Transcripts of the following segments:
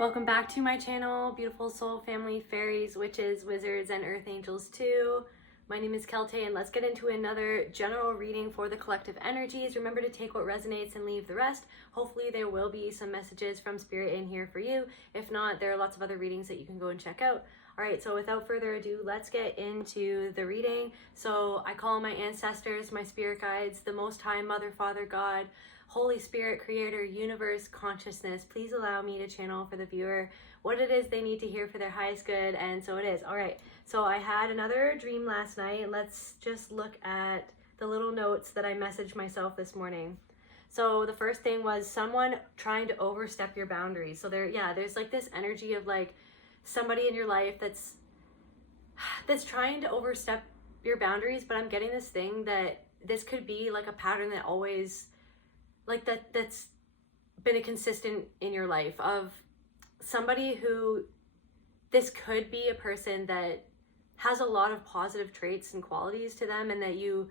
Welcome back to my channel, beautiful soul family, fairies, witches, wizards, and earth angels too. My name is Celte, and let's get into another general reading for the collective energies. Remember to take what resonates and leave the rest. Hopefully there will be some messages from spirit in here for you. If not, there are lots of other readings that you can go and check out. All right, so without further ado, let's get into the reading. So I call my ancestors, my spirit guides, the Most High, Mother, Father, God, Holy Spirit, Creator, Universe, Consciousness. Please allow me to channel for the viewer what it is they need to hear for their highest good, and so it is. All right, so I had another dream last night. Let's just look at the little notes that I messaged myself this morning. So the first thing was someone trying to overstep your boundaries. So there's like this energy of like somebody in your life that's trying to overstep your boundaries, but I'm getting this thing that this could be like a pattern that always like that's been a consistent in your life of somebody who, this could be a person that has a lot of positive traits and qualities to them, and that you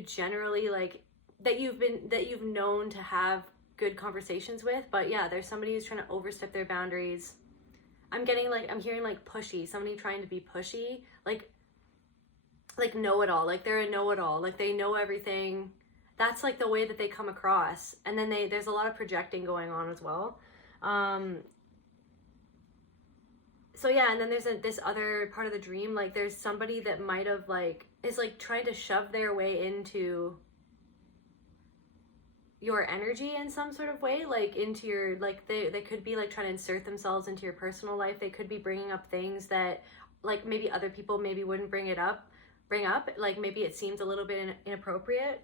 generally like, that you've known to have good conversations with. But yeah, there's somebody who's trying to overstep their boundaries. I'm hearing like pushy, somebody trying to be pushy, like know-it-all, like they're a know-it-all, like they know everything. That's like the way that they come across. And then there's a lot of projecting going on as well. So yeah, and then there's this other part of the dream, like there's somebody that might have like, is like trying to shove their way into your energy in some sort of way, like into your, like they could be like trying to insert themselves into your personal life. They could be bringing up things that like maybe other people maybe wouldn't bring up, like maybe it seems a little bit inappropriate.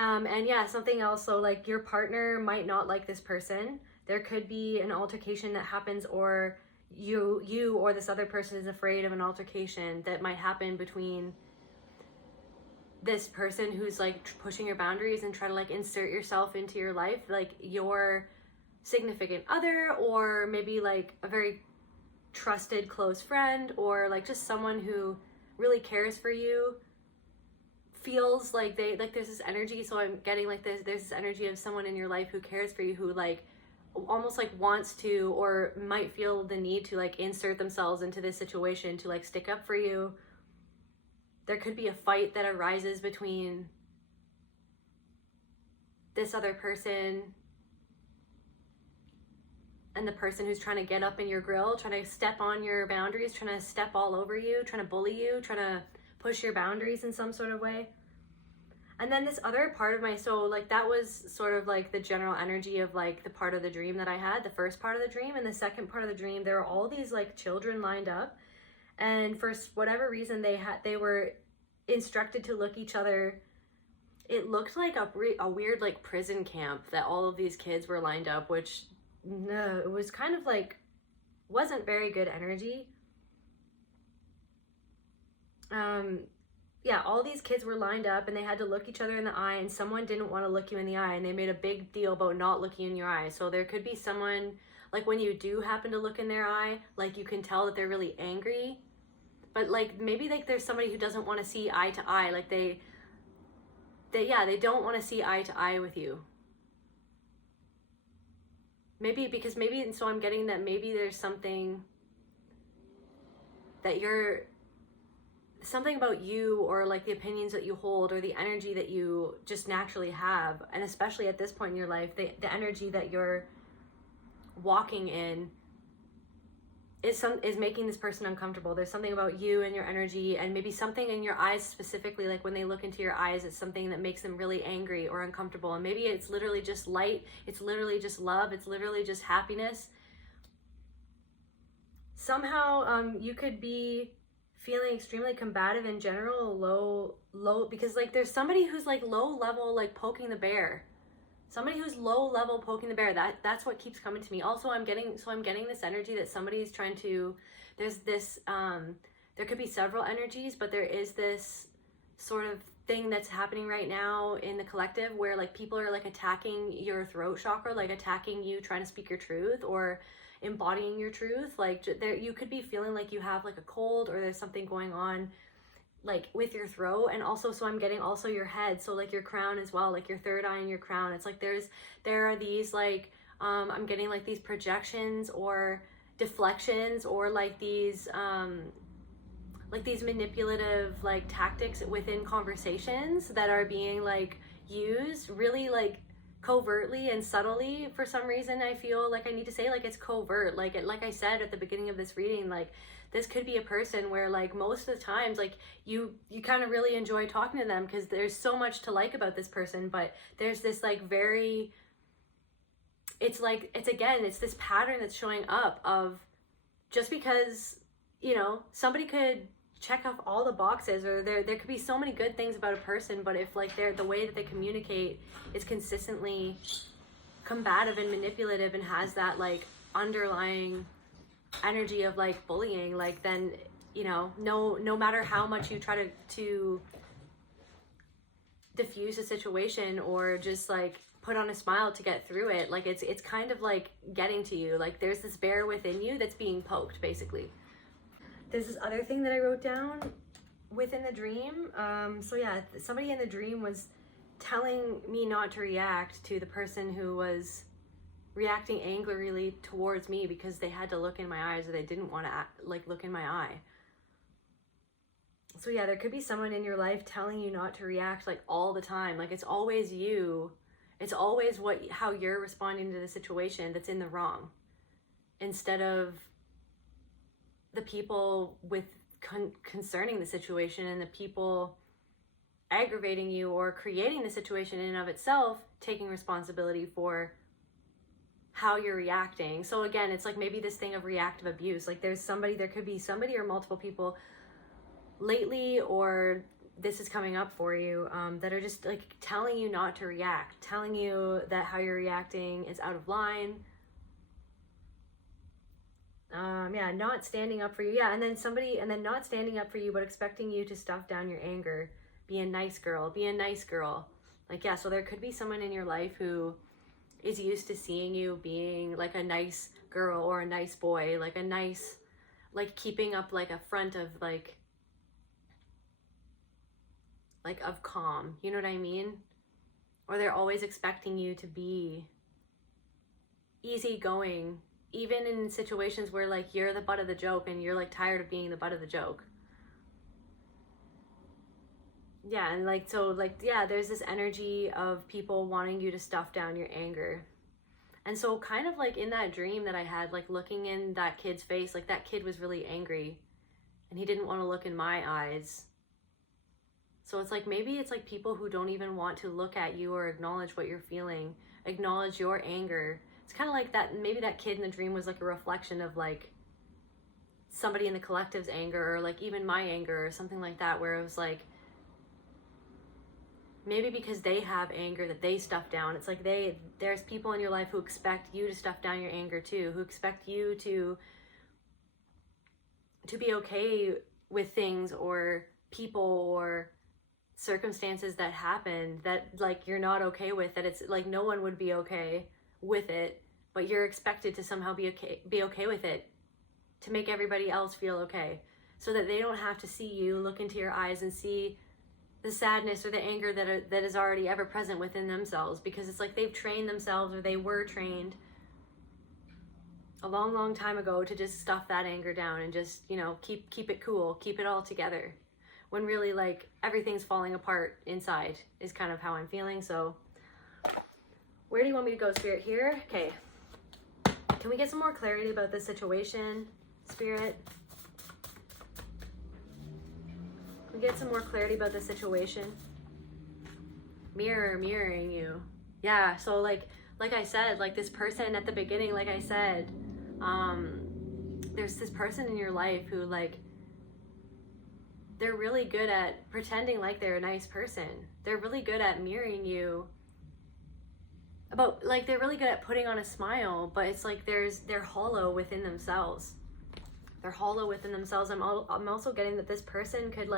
And yeah, something else, so like your partner might not like this person. There could be an altercation that happens, or you or this other person is afraid of an altercation that might happen between this person who's like pushing your boundaries and try to like insert yourself into your life, like your significant other, or maybe like a very trusted close friend, or like just someone who really cares for you, feels like they like there's this energy. So I'm getting like there's this energy of someone in your life who cares for you, who like almost like wants to, or might feel the need to like insert themselves into this situation to like stick up for you. There could be a fight that arises between this other person and the person who's trying to get up in your grill, trying to step on your boundaries, trying to step all over you, trying to bully you, trying to push your boundaries in some sort of way. And then this other part of my soul, like that was sort of like the general energy of like the part of the dream that I had, the first part of the dream. And the second part of the dream, there were all these like children lined up, and for whatever reason they were instructed to look each other. It looked like a weird like prison camp that all of these kids were lined up, which no, it was kind of like wasn't very good energy. Yeah, all these kids were lined up and they had to look each other in the eye, and someone didn't want to look you in the eye, and they made a big deal about not looking in your eye. So there could be someone, like when you do happen to look in their eye, like you can tell that they're really angry, but like maybe like there's somebody who doesn't want to see eye to eye, like they don't want to see eye to eye with you. So I'm getting that maybe there's something that something about you, or like the opinions that you hold, or the energy that you just naturally have, and especially at this point in your life, the energy that you're walking in is making this person uncomfortable. There's something about you and your energy, and maybe something in your eyes specifically, like when they look into your eyes, it's something that makes them really angry or uncomfortable. And maybe it's literally just light, it's literally just love, it's literally just happiness. Somehow you could be feeling extremely combative in general, low, because like there's somebody who's like low level, like poking the bear. Somebody who's low level poking the bear. That's what keeps coming to me. Also, I'm getting this energy that somebody's trying to, there's this, there could be several energies, but there is this sort of thing that's happening right now in the collective where like people are like attacking your throat chakra, like attacking you, trying to speak your truth, or embodying your truth. Like there, you could be feeling like you have like a cold, or there's something going on like with your throat. And also, so I'm getting also your head, so like your crown as well, like your third eye and your crown. It's like there are these like I'm getting like these projections or deflections, or like these manipulative like tactics within conversations that are being like used really like covertly and subtly. For some reason I feel like I need to say like it's covert, like I said at the beginning of this reading, like this could be a person where like most of the times like you kind of really enjoy talking to them because there's so much to like about this person, but there's this like very, it's like, it's this pattern that's showing up of just because, you know, somebody could check off all the boxes, or there could be so many good things about a person, but if like the way that they communicate is consistently combative and manipulative and has that like underlying energy of like bullying, like then, you know, no matter how much you try to diffuse a situation or just like put on a smile to get through it, like it's kind of like getting to you. Like there's this bear within you that's being poked, basically. There's this other thing that I wrote down within the dream. So yeah, somebody in the dream was telling me not to react to the person who was reacting angrily towards me because they had to look in my eyes, or they didn't want to like look in my eye. So yeah, there could be someone in your life telling you not to react like all the time. Like it's always you. It's always how you're responding to the situation that's in the wrong, instead of the people with concerning the situation and the people aggravating you or creating the situation in and of itself taking responsibility for how you're reacting. So again, it's like maybe this thing of reactive abuse. Like there could be somebody or multiple people lately, or this is coming up for you, that are just like telling you not to react, telling you that how you're reacting is out of line. Yeah, not standing up for you. Yeah, and then not standing up for you, but expecting you to stuff down your anger. Be a nice girl. Like, yeah, so there could be someone in your life who is used to seeing you being like a nice girl or a nice boy, like a nice, like keeping up like a front of like of calm, you know what I mean? Or they're always expecting you to be easygoing, even in situations where like you're the butt of the joke and you're like tired of being the butt of the joke. Yeah, and like, so like, yeah, there's this energy of people wanting you to stuff down your anger. And so kind of like in that dream that I had, like looking in that kid's face, like that kid was really angry and he didn't want to look in my eyes. So it's like, maybe it's like people who don't even want to look at you or acknowledge what you're feeling, acknowledge your anger. It's kind of like that, maybe that kid in the dream was like a reflection of like somebody in the collective's anger, or like even my anger or something like that, where it was like, maybe because they have anger that they stuff down. It's like there's people in your life who expect you to stuff down your anger too, who expect you to be okay with things or people or circumstances that happen that like you're not okay with, that it's like no one would be okay with it, but you're expected to somehow be okay with it to make everybody else feel okay, so that they don't have to see you, look into your eyes and see the sadness or the anger that is already ever present within themselves, because it's like they've trained themselves, or they were trained a long time ago to just stuff that anger down and just, you know, keep it cool, keep it all together, when really like everything's falling apart inside is kind of how I'm feeling. So where do you want me to go, Spirit? Here? Okay. Can we get some more clarity about this situation, Spirit? Can we get some more clarity about the situation? Mirroring you. Yeah, so like I said, like this person at the beginning, like I said, there's this person in your life who like, they're really good at pretending like they're a nice person. They're really good at mirroring you. They're really good at putting on a smile, but it's like they're hollow within themselves. They're hollow within themselves. I'm also getting that this person could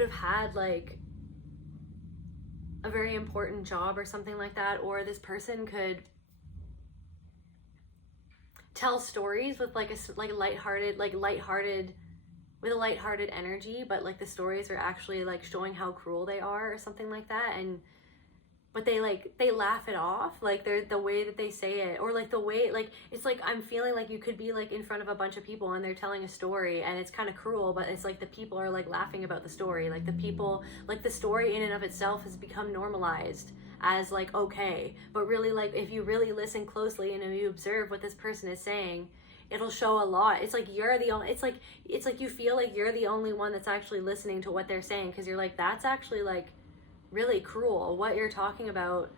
have had like a very important job or something like that, or this person could tell stories with a lighthearted energy, but like the stories are actually like showing how cruel they are or something like that. And but they laugh it off, like they're the way that they say it, or like the way, like it's like I'm feeling like you could be like in front of a bunch of people and they're telling a story and it's kind of cruel, but it's like the people are like laughing about the story, like the people, like the story in and of itself has become normalized as like okay, but really like if you really listen closely and you observe what this person is saying, it'll show a lot. It's like you're the only, it's like you feel like you're the only one that's actually listening to what they're saying, because you're like, that's actually like really cruel. What you're talking about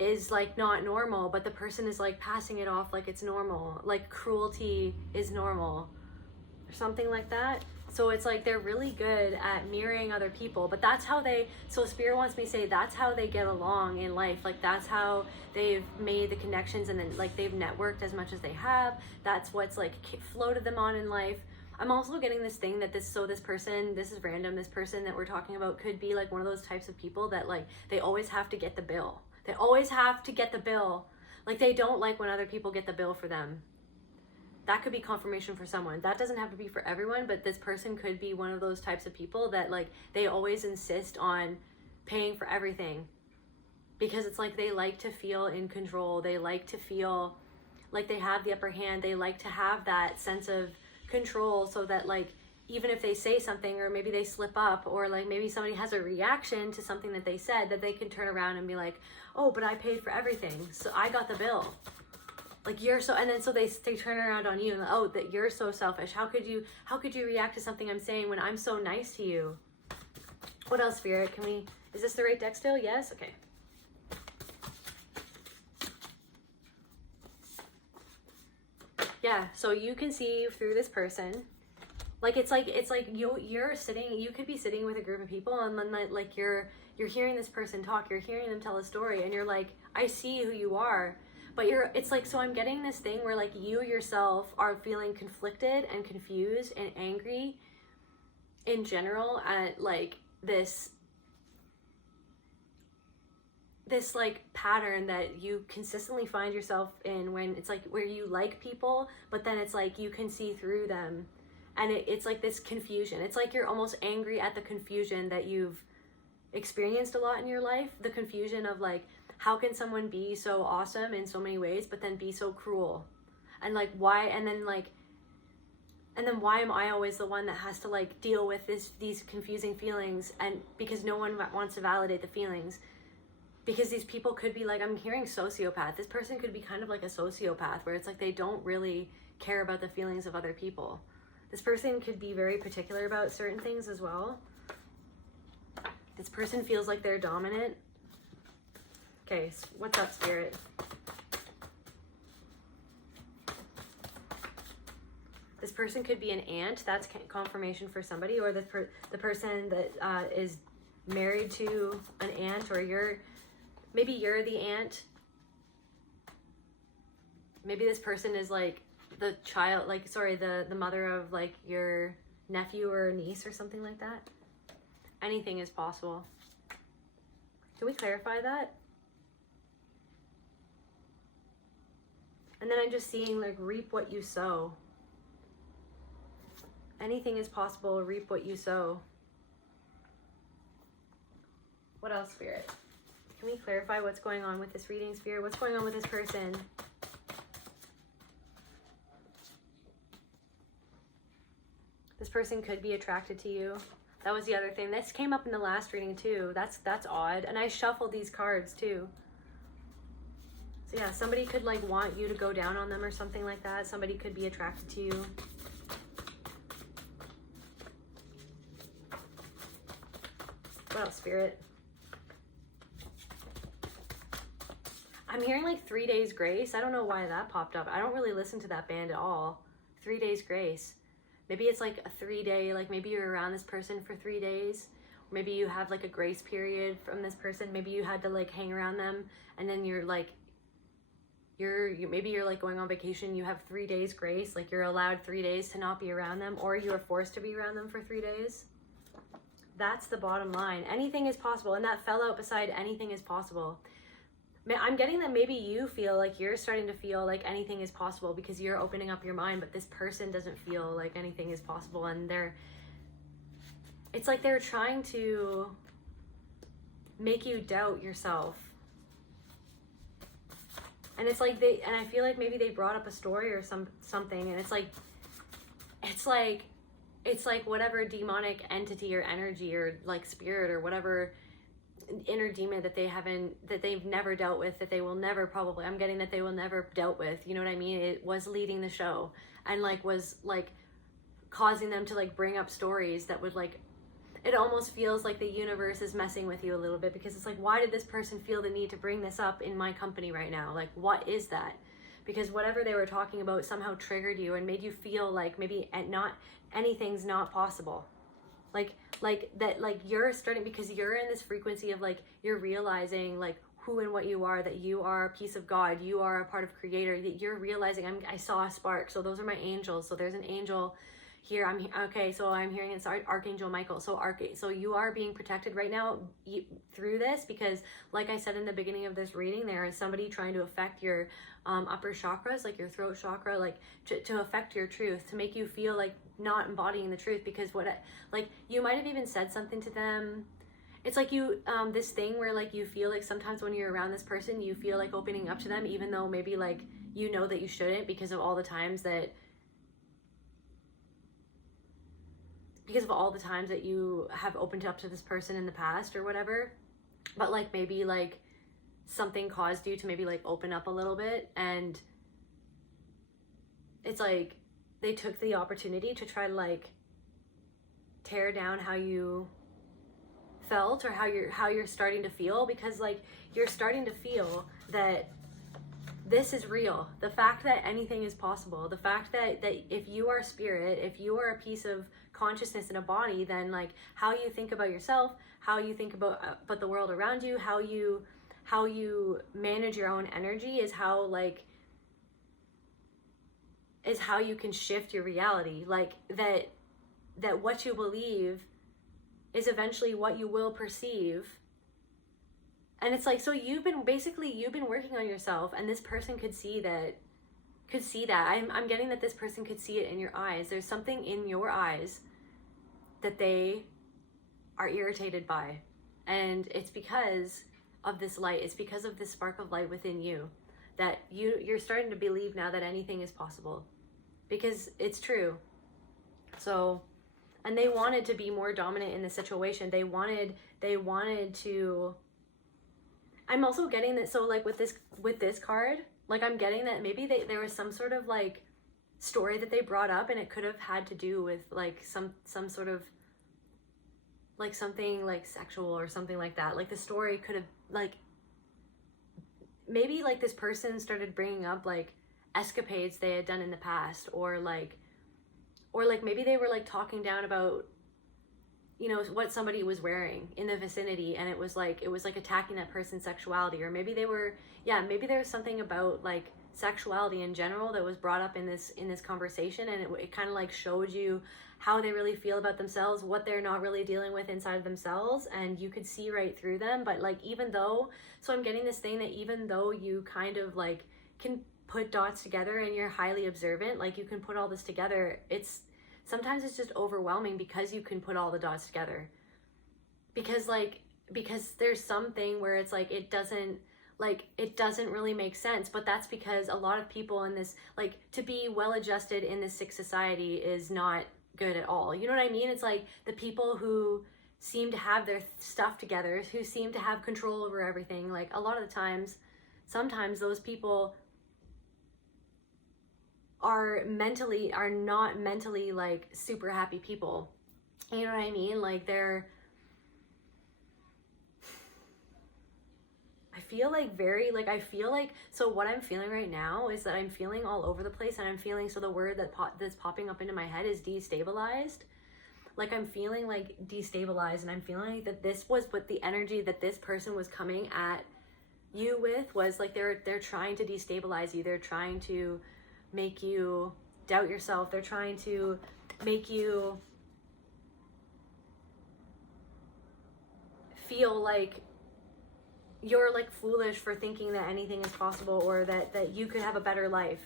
is like not normal, but the person is like passing it off like it's normal, like cruelty is normal or something like that. So it's like they're really good at mirroring other people, but that's how they, so Spirit wants me to say that's how they get along in life. Like that's how they've made the connections, and then like they've networked as much as they have. That's what's like floated them on in life. I'm also getting this thing that this person, this is random, this person that we're talking about could be like one of those types of people that like they always have to get the bill. They always have to get the bill. Like they don't like when other people get the bill for them. That could be confirmation for someone. That doesn't have to be for everyone, but this person could be one of those types of people that like they always insist on paying for everything, because it's like they like to feel in control. They like to feel like they have the upper hand. They like to have that sense of control, so that like even if they say something, or maybe they slip up, or like maybe somebody has a reaction to something that they said, that they can turn around and be like, oh, but I paid for everything, so I got the bill. Like you're so, and then so they turn around on you and oh, that you're so selfish. How could you react to something I'm saying when I'm so nice to you? What else, Spirit? Is this the right deck still? Yes? Okay. Yeah, so you can see through this person. Like it's like you're sitting, you could be sitting with a group of people, and then like you're hearing this person talk, you're hearing them tell a story, and you're like, I see who you are. But it's like, so I'm getting this thing where like you yourself are feeling conflicted and confused and angry in general at like this like pattern that you consistently find yourself in, when it's like where you like people, but then it's like you can see through them, and it's like this confusion. It's like you're almost angry at the confusion that you've experienced a lot in your life, the confusion of like, how can someone be so awesome in so many ways but then be so cruel, and like why, and then why am I always the one that has to like deal with these confusing feelings, and because no one wants to validate the feelings. Because these people could be like, I'm hearing sociopath. This person could be kind of like a sociopath, where it's like they don't really care about the feelings of other people. This person could be very particular about certain things as well. This person feels like they're dominant. Okay, so what's up, Spirit? This person could be an aunt. That's confirmation for somebody, or the person that is married to an aunt, or maybe you're the aunt. Maybe this person is like the child, like, sorry, the mother of like your nephew or niece or something like that. Anything is possible. Can we clarify that? And then I'm just seeing like reap what you sow. Anything is possible, reap what you sow. What else, Spirit? Can we clarify what's going on with this reading, Spirit? What's going on with this person? This person could be attracted to you. That was the other thing. This came up in the last reading too. That's odd. And I shuffled these cards too. So yeah, somebody could like want you to go down on them or something like that. Somebody could be attracted to you. What else, Spirit? I'm hearing like 3 days grace. I don't know why that popped up. I don't really listen to that band at all. 3 days grace. Maybe it's like a 3-day, like maybe you're around this person for 3 days. Maybe you have like a grace period from this person. Maybe you had to like hang around them, and then you're like, maybe you're like going on vacation. You have 3 days grace. Like you're allowed 3 days to not be around them, or you are forced to be around them for 3 days. That's the bottom line. Anything is possible. And that fell out beside anything is possible. I'm getting that maybe you feel like you're starting to feel like anything is possible because you're opening up your mind, but this person doesn't feel like anything is possible, and it's like they're trying to make you doubt yourself. And it's like and I feel like maybe they brought up a story or something, and it's like whatever demonic entity or energy or like spirit or whatever inner demon that they've never dealt with, that they will never probably, I'm getting that they will never dealt with, you know what I mean? It was leading the show and like was like causing them to like bring up stories that would like, it almost feels like the universe is messing with you a little bit, because it's like, why did this person feel the need to bring this up in my company right now? Like, what is that? Because whatever they were talking about somehow triggered you and made you feel like maybe anything's not possible. Like that, like you're starting, because you're in this frequency of like, you're realizing like who and what you are, that you are a piece of God, you are a part of Creator, that you're realizing, I saw a spark, so those are my angels, so there's an angel here, so I'm hearing it's Archangel Michael, so you are being protected right now through this, because like I said in the beginning of this reading, there is somebody trying to affect your upper chakras, like your throat chakra, like to affect your truth, to make you feel like not embodying the truth, because like you might have even said something to them. It's like you this thing where like you feel like sometimes when you're around this person, you feel like opening up to them, even though maybe like you know that you shouldn't, because of all the times that you have opened up to this person in the past or whatever. But like maybe like something caused you to maybe like open up a little bit, and it's like they took the opportunity to try to like tear down how you felt, or how you're starting to feel, because like you're starting to feel that this is real. The fact that anything is possible, the fact that if you are spirit, if you are a piece of consciousness in a body, then like how you think about yourself, how you think about the world around you, how you manage your own energy is how you can shift your reality. Like that what you believe is eventually what you will perceive. And it's like, so you've been working on yourself, and this person could see that. I'm getting that this person could see it in your eyes. There's something in your eyes that they are irritated by. And it's because of this light. It's because of this spark of light within you that you're starting to believe now that anything is possible, because it's true. So, and they wanted to be more dominant in the situation. They wanted to, I'm also getting that, so like with this card, like I'm getting that maybe there was some sort of like story that they brought up, and it could have had to do with like some sort of like something like sexual or something like that. Like the story could have like, maybe like this person started bringing up like escapades they had done in the past, or like maybe they were like talking down about, you know, what somebody was wearing in the vicinity, and it was like attacking that person's sexuality. Or maybe there was something about like sexuality in general that was brought up in this conversation, and it kind of like showed you how they really feel about themselves, what they're not really dealing with inside of themselves, and you could see right through them. But like, so I'm getting this thing that even though you kind of like can put dots together and you're highly observant, like you can put all this together, sometimes it's just overwhelming because you can put all the dots together. Because there's something where it's like, it doesn't really make sense. But that's because a lot of people in this, like, to be well adjusted in this sick society is not good at all. You know what I mean? It's like the people who seem to have their stuff together, who seem to have control over everything, like a lot of the times, sometimes those people are not mentally like super happy people. You know what I mean? Like so what I'm feeling right now is that I'm feeling all over the place, and I'm feeling, so the word that's popping up into my head is destabilized. Like I'm feeling like destabilized, and I'm feeling like that this was what the energy that this person was coming at you with was like, they're trying to destabilize you. They're trying to make you doubt yourself. They're trying to make you feel like you're like foolish for thinking that anything is possible, or that you could have a better life.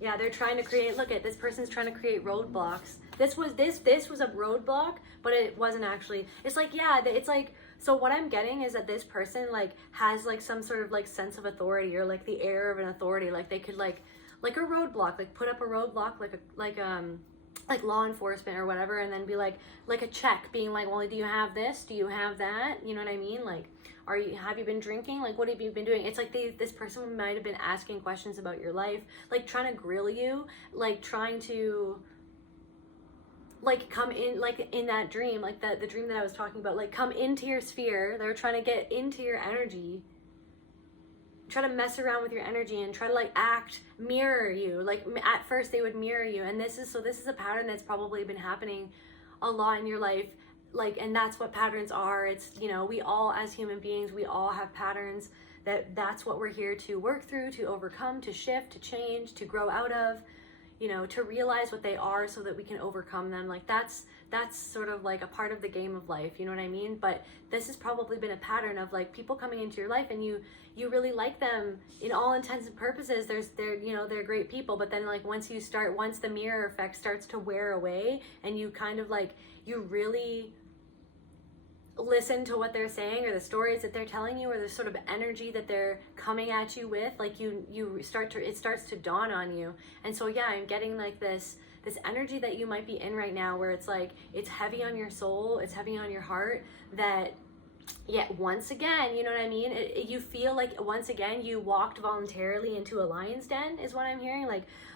Yeah, they're trying to create, look at this person's trying to create roadblocks. This was a roadblock, but it wasn't actually. It's like, yeah, it's like So what I'm getting is that this person like has like some sort of like sense of authority, or like the air of an authority. Like they could like a roadblock, like put up a roadblock, like law enforcement or whatever, and then be like a check being like, well, do you have this? Do you have that? You know what I mean? Like, have you been drinking? Like, what have you been doing? It's like this person might have been asking questions about your life, like trying to grill you, like trying to like come in, like in that dream, like the dream that I was talking about, like come into your sphere. They're trying to get into your energy, try to mess around with your energy and try to like mirror you. Like at first they would mirror you, and this is a pattern that's probably been happening a lot in your life. Like, and that's what patterns are. It's, you know, we all as human beings, we all have patterns. That's what we're here to work through, to overcome, to shift, to change, to grow out of, you know, to realize what they are so that we can overcome them. Like that's sort of like a part of the game of life, you know what I mean? But this has probably been a pattern of like people coming into your life and you really like them in all intents and purposes. They're great people, but then like once the mirror effect starts to wear away and you kind of like, you really listen to what they're saying or the stories that they're telling you or the sort of energy that they're coming at you with, like it starts to dawn on you. And so yeah, I'm getting like this energy that you might be in right now where it's like it's heavy on your soul, it's heavy on your heart, that once again, you know what I mean, you feel like once again you walked voluntarily into a lion's den is what I'm hearing.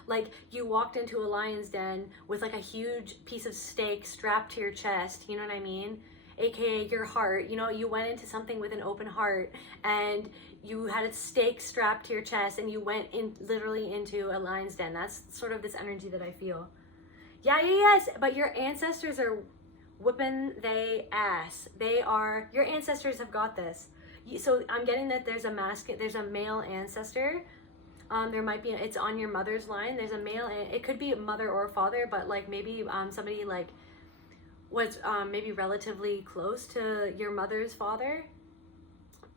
Like you walked into a lion's den with like a huge piece of steak strapped to your chest, you know what I mean, aka your heart. You know, you went into something with an open heart and you had a stake strapped to your chest and you went in literally into a lion's den. That's sort of this energy that I feel. Yes, but your ancestors are whipping they ass. Your ancestors have got this. So I'm getting that there's a male ancestor. There might be, it's on your mother's line. There's a male, it could be mother or father, but like maybe somebody like was maybe relatively close to your mother's father.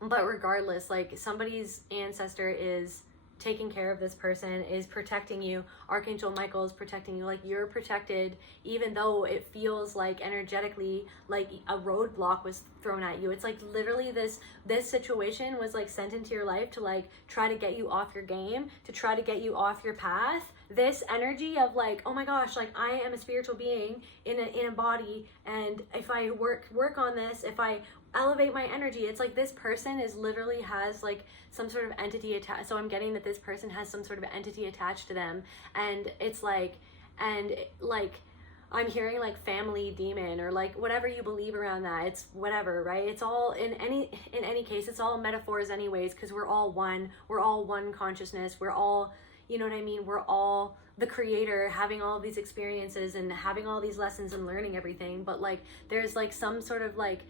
But regardless, like somebody's ancestor is taking care of this person, is protecting you. Archangel Michael is protecting you. Like you're protected, even though it feels like energetically like a roadblock was thrown at you. It's like literally this situation was like sent into your life to like try to get you off your game, to try to get you off your path. This energy of like, oh my gosh, like I am a spiritual being in a body, and if I work on this, if I elevate my energy, it's like this person literally has like some sort of entity attached. So I'm getting that this person has some sort of entity attached to them, and it's like, I'm hearing like family demon or like whatever you believe around that. It's whatever, right? It's all in any case, it's all metaphors anyways, because we're all one consciousness. We're all, you know what I mean? We're all the creator, having all of these experiences and having all these lessons and learning everything. But like there's like some sort of like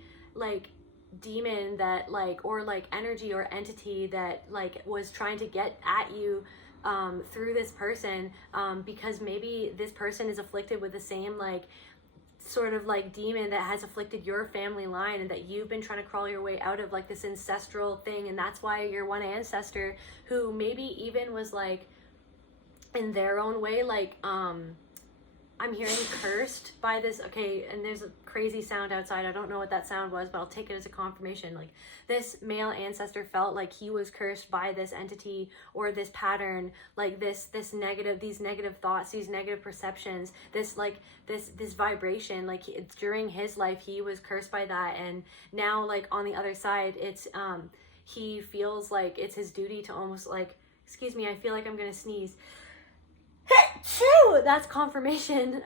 demon that like, or like energy or entity that like was trying to get at you through this person, because maybe this person is afflicted with the same like sort of like demon that has afflicted your family line, and that you've been trying to crawl your way out of like this ancestral thing. And that's why your one ancestor, who maybe even was like in their own way, like I'm hearing cursed by this. Okay, and there's a crazy sound outside. I don't know what that sound was, but I'll take it as a confirmation. Like this male ancestor felt like he was cursed by this entity or this pattern, like these negative thoughts, these negative perceptions, this vibration. Like during his life, he was cursed by that, and now like on the other side, it's he feels like it's his duty to almost like, excuse me, I feel like I'm gonna sneeze. That's confirmation.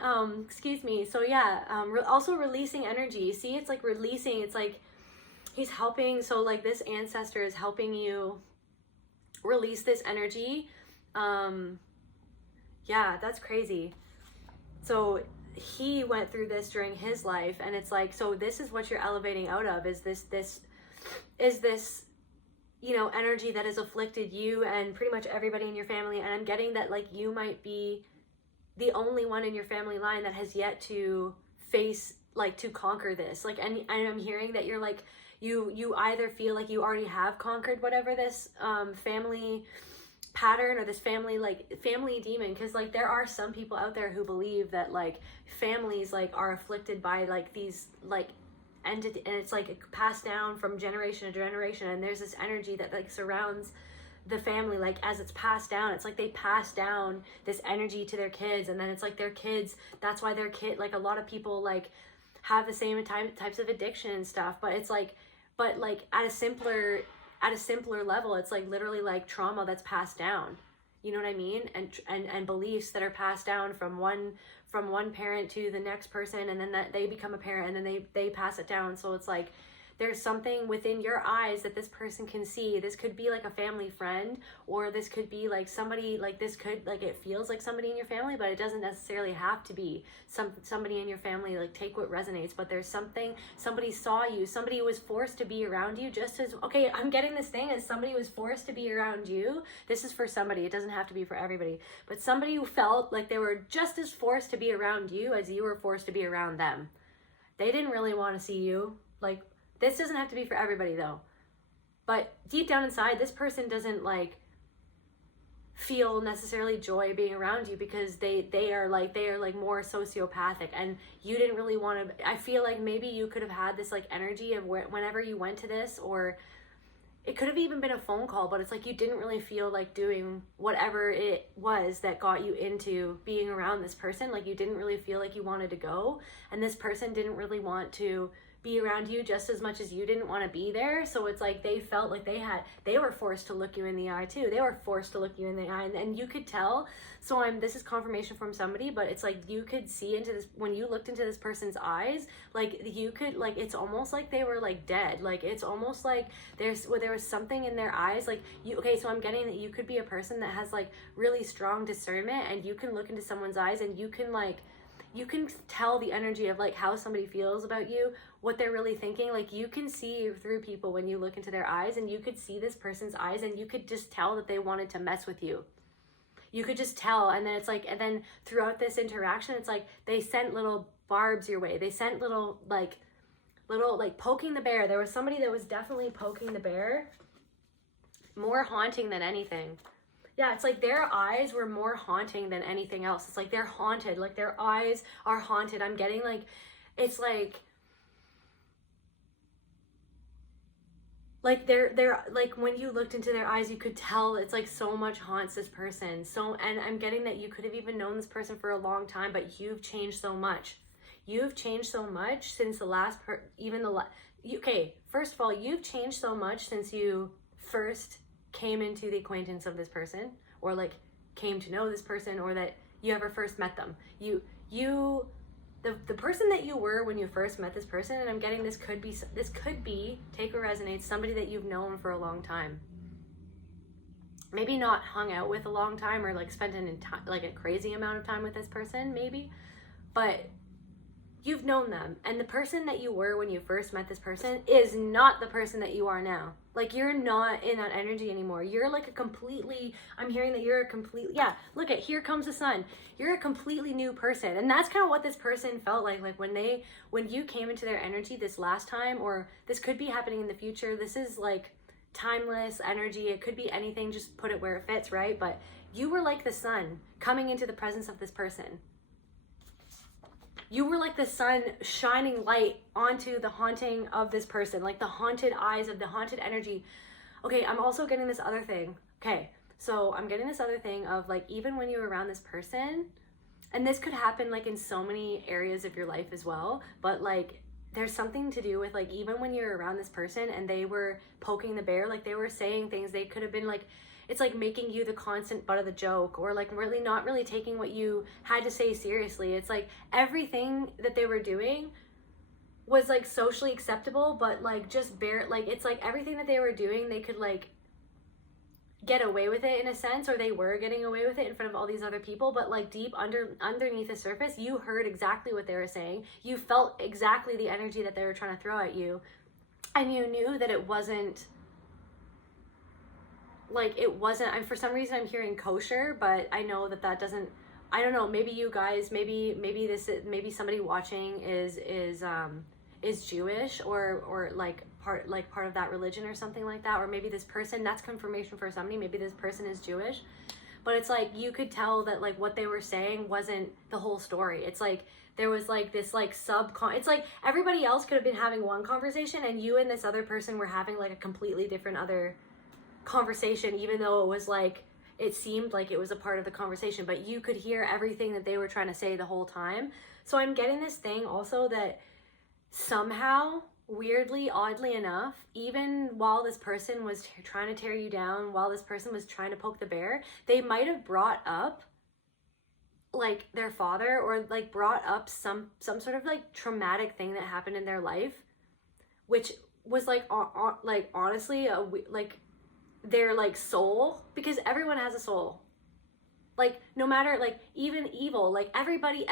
Excuse me. So yeah, also releasing energy. See, it's like releasing. It's like he's helping. So like this ancestor is helping you release this energy. Yeah, that's crazy. So he went through this during his life, and it's like, so this is what you're elevating out of, is this you know, energy that has afflicted you and pretty much everybody in your family. And I'm getting that like you might be the only one in your family line that has yet to face, like, to conquer this. Like, and I'm hearing that you're like, you either feel like you already have conquered whatever this family pattern or this family demon, because like there are some people out there who believe that like families like are afflicted by like these like entity, and it's like passed down from generation to generation, and there's this energy that like surrounds the family. Like as it's passed down, it's like they pass down this energy to their kids, and then it's like their kids, that's why their kid, like a lot of people like have the same types of addiction and stuff, but it's like, but like at a simpler level, it's like literally like trauma that's passed down, you know what I mean? And beliefs that are passed down from one parent to the next person, and then that they become a parent, and then they pass it down. So it's like there's something within your eyes that this person can see. This could be like a family friend, or this could be like somebody, like this could, like it feels like somebody in your family, but it doesn't necessarily have to be somebody in your family. Like take what resonates, but there's something, somebody saw you, somebody was forced to be around you, just as, okay, I'm getting this thing as somebody was forced to be around you. This is for somebody, it doesn't have to be for everybody, but somebody who felt like they were just as forced to be around you as you were forced to be around them. They didn't really want to see you. Like, this doesn't have to be for everybody though. But deep down inside, this person doesn't like feel necessarily joy being around you, because they are like more sociopathic, and you didn't really want to. I feel like maybe you could have had this like energy of whenever you went to this, or it could have even been a phone call, but it's like you didn't really feel like doing whatever it was that got you into being around this person. Like you didn't really feel like you wanted to go, and this person didn't really want to be around you just as much as you didn't want to be there. So it's like they felt like they were forced to look you in the eye too. They were forced to look you in the eye, and you could tell. So this is confirmation from somebody, but it's like you could see into this, when you looked into this person's eyes, like you could, like it's almost like they were like dead. Like it's almost like there was something in their eyes. Like okay, so I'm getting that you could be a person that has like really strong discernment, and you can look into someone's eyes, and you can tell the energy of like how somebody feels about you, what they're really thinking. Like you can see through people when you look into their eyes, and you could see this person's eyes, and you could just tell that they wanted to mess with you. You could just tell. And then it's like, and then throughout this interaction, it's like they sent little barbs your way. They sent little poking the bear. There was somebody that was definitely poking the bear, more haunting than anything. Yeah, it's like their eyes were more haunting than anything else. It's like they're haunted. Like their eyes are haunted. I'm getting like, it's like they're like when you looked into their eyes, you could tell it's like so much haunts this person. So, and I'm getting that you could have even known this person for a long time, but you've changed so much. You've changed so much since the last okay, first of all, you've changed so much since you first came into the acquaintance of this person, or like came to know this person, or that you ever first met them. The person that you were when you first met this person, and I'm getting this could be, take or resonates, somebody that you've known for a long time. Maybe not hung out with a long time, or like spent like a crazy amount of time with this person, maybe, but you've known them. And the person that you were when you first met this person is not the person that you are now. Like you're not in that energy anymore. You're like a completely, I'm hearing that you're a completely, yeah, look at, here comes the sun. You're a completely new person. And that's kind of what this person felt like when you came into their energy this last time, or this could be happening in the future. This is like timeless energy. It could be anything, just put it where it fits, right? But you were like the sun coming into the presence of this person. You were like the sun shining light onto the haunting of this person, like the haunted eyes of the haunted energy. Okay, I'm also getting this other thing. Okay, so I'm getting this other thing of like, even when you're around this person, and this could happen like in so many areas of your life as well, but like there's something to do with like, even when you're around this person and they were poking the bear, like they were saying things, they could have been like, it's like making you the constant butt of the joke, or like really not really taking what you had to say seriously. It's like everything that they were doing was like socially acceptable, but like just like it's like everything that they were doing, they could like get away with it in a sense, or they were getting away with it in front of all these other people, but like deep underneath the surface, you heard exactly what they were saying. You felt exactly the energy that they were trying to throw at you, and you knew that it wasn't like, it wasn't, for some reason I'm hearing kosher, but I know that doesn't, I don't know, maybe you guys, maybe somebody watching is Jewish, or like part of that religion or something like that, or maybe this person, that's confirmation for somebody, maybe this person is Jewish. but it's like you could tell that like what they were saying wasn't the whole story. It's like there was like this like it's like everybody else could have been having one conversation and you and this other person were having like a completely different other conversation, even though it was like it seemed like it was a part of the conversation, but you could hear everything that they were trying to say the whole time. So I'm getting this thing also that somehow, weirdly, oddly enough, even while this person was trying to tear you down, while this person was trying to poke the bear, they might have brought up like their father, or like brought up some sort of like traumatic thing that happened in their life, which was like honestly like their like soul, because everyone has a soul. Like no matter, like even evil, like everybody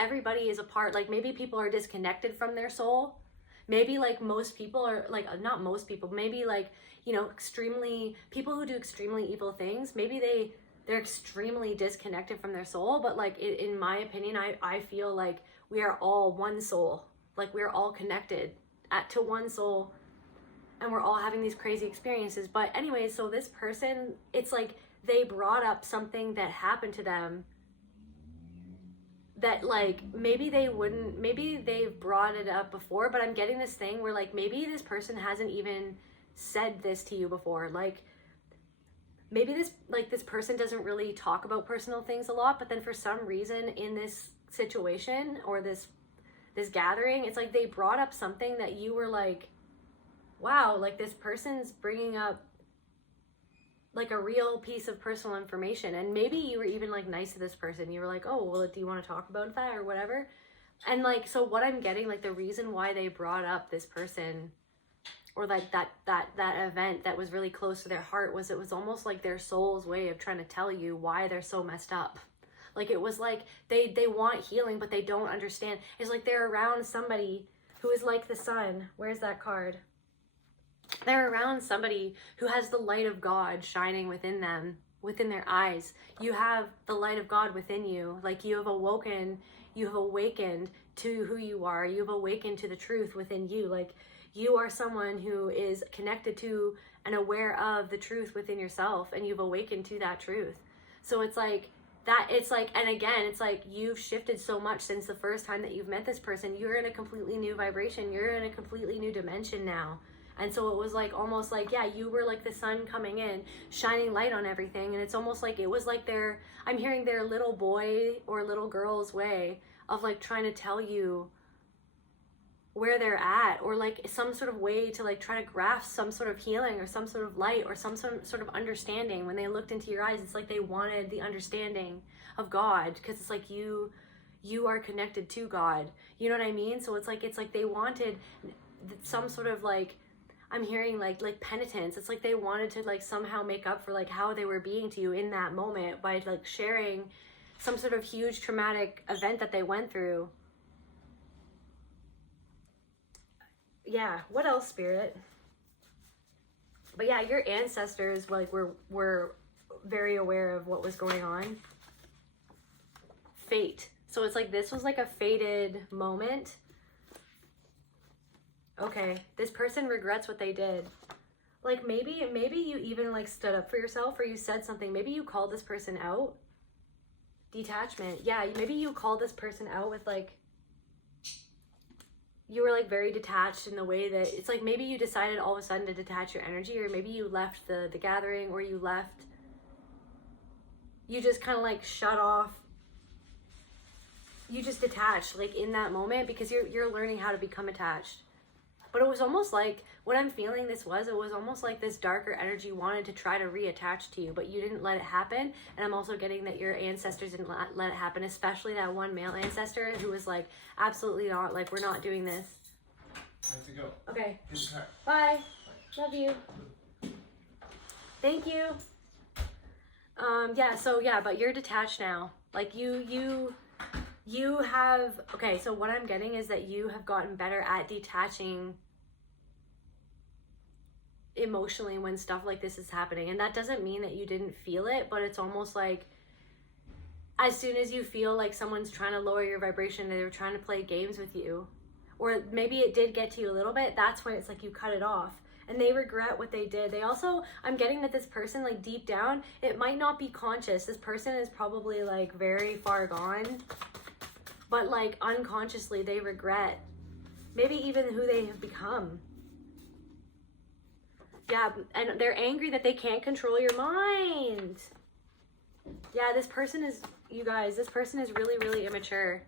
is a part. Like maybe people are disconnected from their soul. Maybe like most people are like, not most people, maybe like, you know, people who do extremely evil things, maybe they're extremely disconnected from their soul. But like in my opinion, I feel like we are all one soul. Like we're all connected to one soul, and we're all having these crazy experiences. But anyway, so this person, it's like they brought up something that happened to them that like maybe they've brought it up before, but I'm getting this thing where like maybe this person hasn't even said this to you before. Like maybe this person doesn't really talk about personal things a lot, but then for some reason in this situation or this gathering, it's like they brought up something that you were like, wow, like this person's bringing up like a real piece of personal information. And maybe you were even like nice to this person. You were like, oh, well, do you want to talk about that or whatever? And like, so what I'm getting, like the reason why they brought up this person or like that event that was really close to their heart was it was almost like their soul's way of trying to tell you why they're so messed up. Like it was like they want healing, but they don't understand. It's like they're around somebody who is like the sun. Where's that card? They're around somebody who has the light of God shining within them, within their eyes. You have the light of God within you. Like you have awakened to who you are. You've awakened to the truth within you. Like you are someone who is connected to and aware of the truth within yourself, and you've awakened to that truth. So it's like that, it's like, and again, it's like you've shifted so much since the first time that you've met this person. You're in a completely new vibration. You're in a completely new dimension now. And so it was like almost like, yeah, you were like the sun coming in, shining light on everything. And it's almost like it was like I'm hearing their little boy or little girl's way of like trying to tell you where they're at, or like some sort of way to like try to grasp some sort of healing or some sort of light or some sort of understanding. When they looked into your eyes, it's like they wanted the understanding of God, because it's like you are connected to God. You know what I mean? So it's like they wanted some sort of like, I'm hearing like penitence. It's like they wanted to like somehow make up for like how they were being to you in that moment by like sharing some sort of huge traumatic event that they went through. Yeah, what else, Spirit? But yeah, your ancestors like were very aware of what was going on. Fate. So it's like this was like a fated moment. Okay, this person regrets what they did. Like maybe you even like stood up for yourself, or you said something. Maybe you called this person out. Detachment. Yeah, maybe you called this person out with like, you were like very detached in the way that it's like maybe you decided all of a sudden to detach your energy, or maybe you left the gathering, or you just kind of like shut off. You just detached like in that moment because you're learning how to become attached. But it was almost like, what I'm feeling it was almost like this darker energy wanted to try to reattach to you, but you didn't let it happen. And I'm also getting that your ancestors didn't let it happen, especially that one male ancestor who was like, absolutely not, like, we're not doing this. I have to go. Okay. Bye. Love you. Thank you. But you're detached now. Like you have, okay, so what I'm getting is that you have gotten better at detaching emotionally when stuff like this is happening. And that doesn't mean that you didn't feel it, but it's almost like as soon as you feel like someone's trying to lower your vibration, they're trying to play games with you, or maybe it did get to you a little bit, that's when it's like you cut it off. and they regret what they did. They also, I'm getting that this person, like deep down, it might not be conscious. This person is probably like very far gone, but like unconsciously they regret maybe even who they have become. Yeah, and they're angry that they can't control your mind. Yeah, this person is, you guys, this person is really, really immature.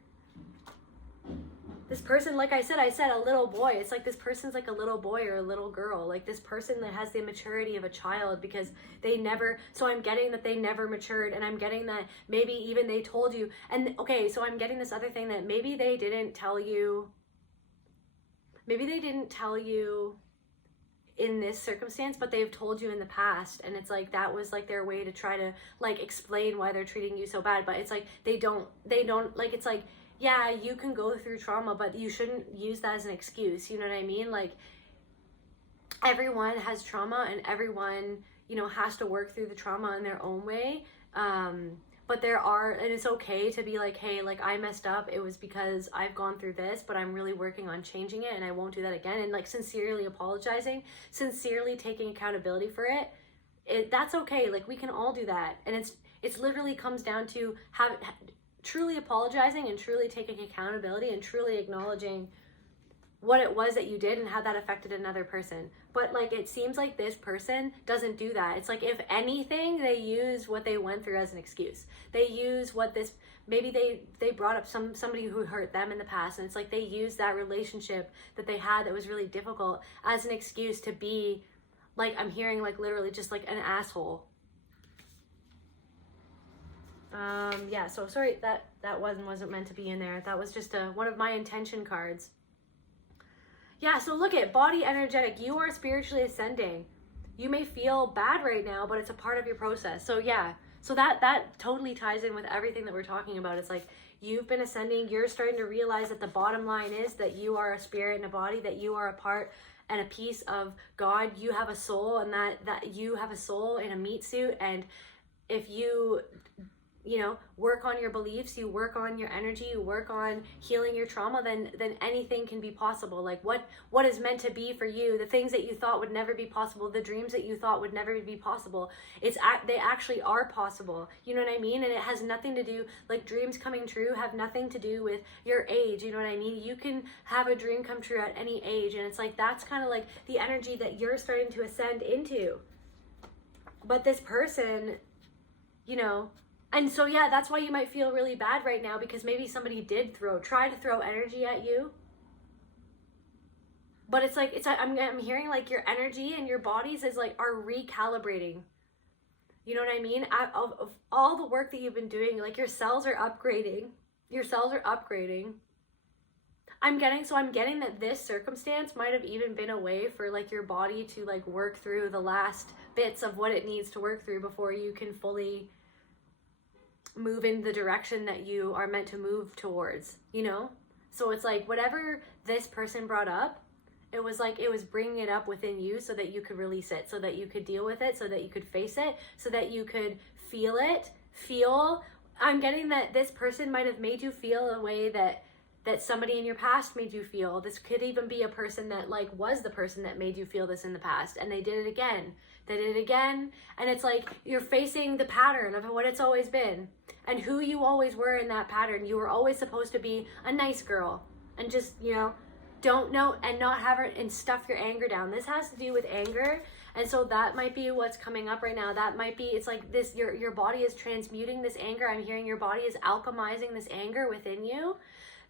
This person, like I said a little boy. It's like this person's like a little boy or a little girl. Like this person that has the immaturity of a child because they never, so I'm getting that they never matured, and I'm getting that maybe even they told you. And okay, so I'm getting this other thing that maybe they didn't tell you. Maybe they didn't tell you in this circumstance, but they've told you in the past, and it's like that was like their way to try to like explain why they're treating you so bad. But it's like they don't like, it's like, yeah, you can go through trauma, but you shouldn't use that as an excuse. You know what I mean? Like everyone has trauma, and everyone, you know, has to work through the trauma in their own way. But there are, and it's okay to be like, hey, like I messed up. It was because I've gone through this, but I'm really working on changing it, and I won't do that again. And like sincerely apologizing, sincerely taking accountability for it, that's okay. Like we can all do that. And it's literally comes down to truly apologizing and truly taking accountability and truly acknowledging what it was that you did and how that affected another person. But like it seems like this person doesn't do that. It's like if anything, they use what they went through as an excuse. They use what this, maybe they brought up somebody who hurt them in the past, and it's like they use that relationship that they had that was really difficult as an excuse to be like, I'm hearing like literally just like an asshole. Yeah, so sorry that wasn't meant to be in there. That was just one of my intention cards. Yeah, so look at body energetic. You are spiritually ascending. You may feel bad right now, but it's a part of your process. So yeah, so that totally ties in with everything that we're talking about. It's like you've been ascending. You're starting to realize that the bottom line is that you are a spirit in a body, that you are a part and a piece of God. You have a soul, and that you have a soul in a meat suit. And if you know, work on your beliefs, you work on your energy, you work on healing your trauma, then anything can be possible. Like what is meant to be for you, the things that you thought would never be possible, the dreams that you thought would never be possible, they actually are possible. You know what I mean? And it has nothing to do, like dreams coming true have nothing to do with your age. You know what I mean? You can have a dream come true at any age, and it's like that's kind of like the energy that you're starting to ascend into. But this person, you know, and so, yeah, that's why you might feel really bad right now, because maybe somebody did try to throw energy at you. But it's like, I'm hearing like your energy and your bodies is like, are recalibrating. You know what I mean? Of all the work that you've been doing, like your cells are upgrading. Your cells are upgrading. I'm getting that this circumstance might have even been a way for like your body to like work through the last bits of what it needs to work through before you can fully move in the direction that you are meant to move towards, you know? So it's like whatever this person brought up, it was like it was bringing it up within you so that you could release it, so that you could deal with it, so that you could face it, so that you could feel it. I'm getting that this person might have made you feel a way that somebody in your past made you feel. This could even be a person that like was the person that made you feel this in the past, and they did it again. They did it again, and it's like you're facing the pattern of what it's always been and who you always were in that pattern. You were always supposed to be a nice girl and just, you know, don't know and not have her and stuff your anger down. This has to do with anger, and so that might be what's coming up right now. That might be, it's like this, your body is transmuting this anger. I'm hearing your body is alchemizing this anger within you.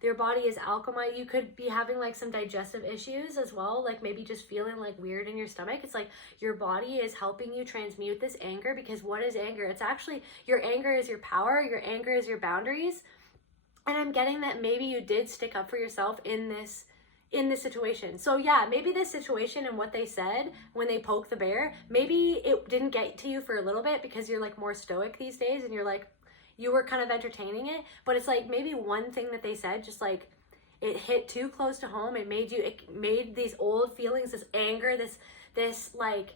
Your body is alchemized. You could be having like some digestive issues as well, like maybe just feeling like weird in your stomach. It's like your body is helping you transmute this anger, because what is anger? It's actually, your anger is your power, your anger is your boundaries. And I'm getting that maybe you did stick up for yourself in this situation. So yeah, maybe this situation and what they said when they poked the bear, maybe it didn't get to you for a little bit because you're like more stoic these days and you're like, you were kind of entertaining it, but it's like maybe one thing that they said just like it hit too close to home. It made these old feelings, this anger, this like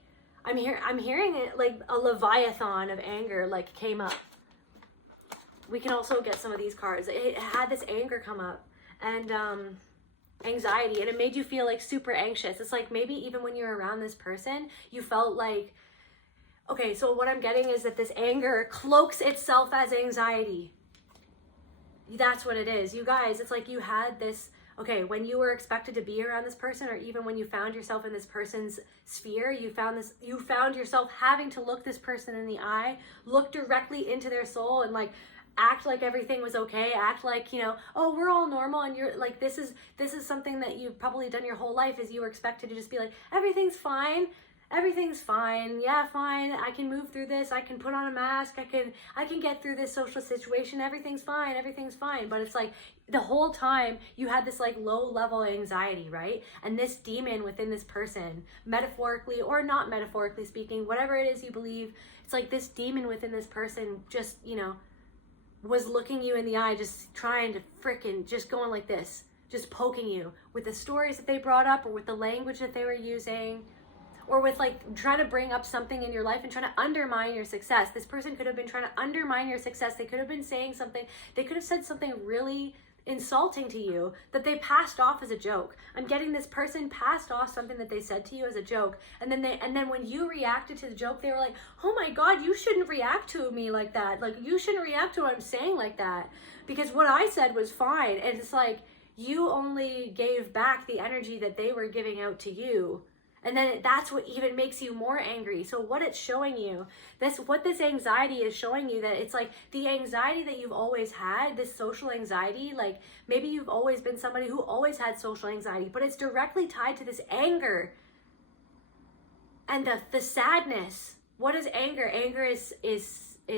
I'm hearing it like a leviathan of anger like came up. We can also get some of these cards. It had this anger come up, and anxiety, and it made you feel like super anxious. It's like maybe even when you're around this person, you felt like, okay, so what I'm getting is that this anger cloaks itself as anxiety. That's what it is. You guys, it's like you had this, okay, when you were expected to be around this person, or even when you found yourself in this person's sphere, you found yourself having to look this person in the eye, look directly into their soul, and like act like everything was okay, act like, you know, oh, we're all normal, and you're like, this is something that you've probably done your whole life, is you were expected to just be like, everything's fine, yeah, fine, I can move through this, I can put on a mask, I can get through this social situation, everything's fine. But it's like the whole time you had this like low level anxiety, right? And this demon within this person, metaphorically or not metaphorically speaking, whatever it is you believe, it's like this demon within this person just, you know, was looking you in the eye, just trying to frickin' just going like this, just poking you with the stories that they brought up, or with the language that they were using, or with like trying to bring up something in your life and trying to undermine your success. This person could have been trying to undermine your success. They could have been saying something, they could have said something really insulting to you that they passed off as a joke. I'm getting this person passed off something that they said to you as a joke, and then when you reacted to the joke, they were like, oh my god, you shouldn't react to me like that, like you shouldn't react to what I'm saying like that, because what I said was fine. And it's like you only gave back the energy that they were giving out to you. And then that's what even makes you more angry. So what it's showing you, what this anxiety is showing you, that it's like the anxiety that you've always had, this social anxiety, like maybe you've always been somebody who always had social anxiety, but it's directly tied to this anger and the sadness. What is anger? Anger is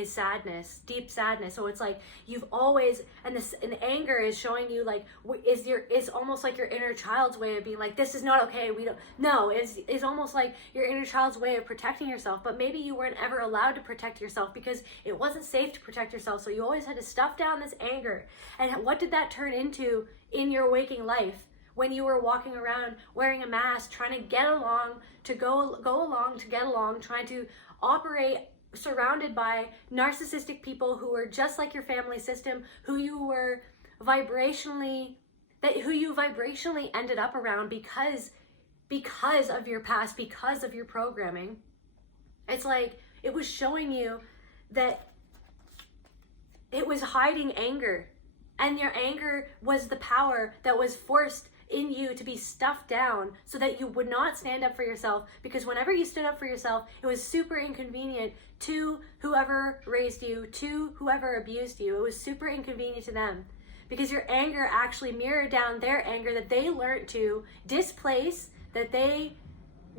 sadness, deep sadness. So it's like you've always, and anger is showing you like is almost like your inner child's way of being like, this is not okay, we don't, no, is almost like your inner child's way of protecting yourself. But maybe you weren't ever allowed to protect yourself because it wasn't safe to protect yourself, so you always had to stuff down this anger. And what did that turn into in your waking life, when you were walking around wearing a mask, trying to get along, to go along, to get along, trying to operate surrounded by narcissistic people who were just like your family system, who you vibrationally ended up around because of your past, because of your programming. It's like it was showing you that it was hiding anger, and your anger was the power that was forced in you to be stuffed down so that you would not stand up for yourself, because whenever you stood up for yourself, it was super inconvenient to whoever raised you, to whoever abused you. It was super inconvenient to them, because your anger actually mirrored down their anger that they learned to displace, that they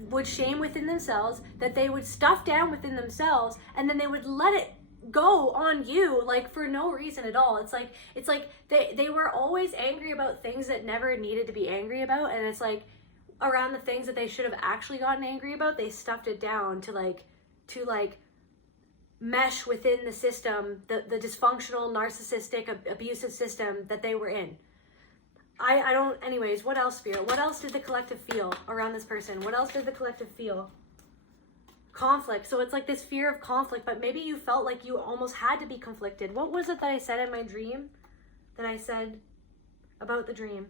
would shame within themselves, that they would stuff down within themselves, and then they would let it go on you, like for no reason at all. It's like they were always angry about things that never needed to be angry about, and it's like around the things that they should have actually gotten angry about, they stuffed it down to mesh within the system, the dysfunctional, narcissistic, abusive system that they were in. I don't, anyways, what else, Spirit? What else did the collective feel around this person? What else did the collective feel? Conflict. So it's like this fear of conflict, but maybe you felt like you almost had to be conflicted. What was it that I said in my dream? That I said about the dream?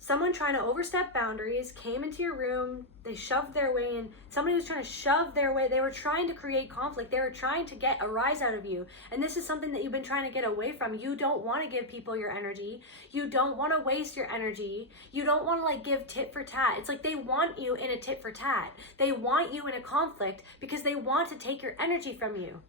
Someone trying to overstep boundaries came into your room, they shoved their way in. Somebody was trying to shove their way, they were trying to create conflict, they were trying to get a rise out of you. And this is something that you've been trying to get away from. You don't want to give people your energy. You don't want to waste your energy. You don't want to like give tit for tat. It's like they want you in a tit for tat. They want you in a conflict because they want to take your energy from you.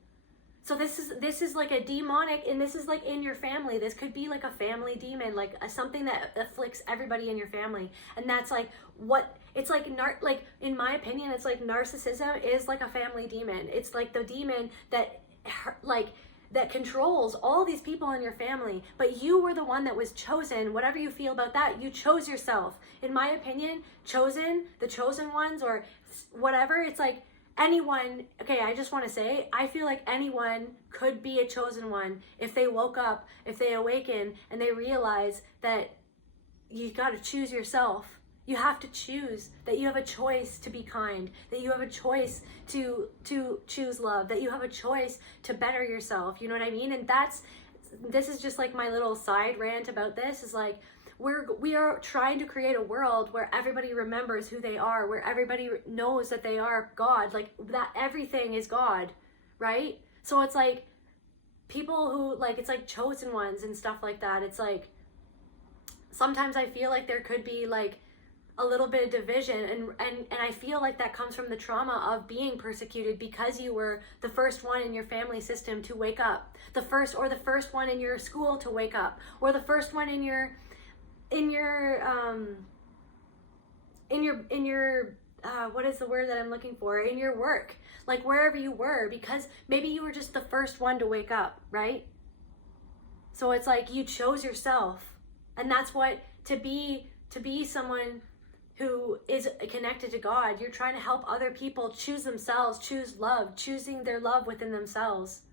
So this is like a demonic, and this is like in your family. This could be like a family demon, like something that afflicts everybody in your family. And that's like what it's like. Like in my opinion, it's like narcissism is like a family demon. It's like the demon that controls all these people in your family. But you were the one that was chosen. Whatever you feel about that, you chose yourself. In my opinion, the chosen ones, or whatever. It's like anyone, okay, I just want to say, I feel like anyone could be a chosen one if they woke up, if they awaken, and they realize that you got to choose yourself. You have to choose, that you have a choice to be kind, that you have a choice to choose love, that you have a choice to better yourself. You know what I mean? And this is just like my little side rant about this, is like, we are trying to create a world where everybody remembers who they are, where everybody knows that they are God, like that everything is God, right? So it's like people who like, it's like chosen ones and stuff like that. It's like sometimes I feel like there could be like a little bit of division, and I feel like that comes from the trauma of being persecuted because you were the first one in your family system to wake up, the first one in your school to wake up, or the first one in your what is the word that I'm looking for, in your work, like wherever you were, because maybe you were just the first one to wake up, right? So it's like you chose yourself, and that's what to be someone who is connected to God. You're trying to help other people choose themselves, choose love, choosing their love within themselves.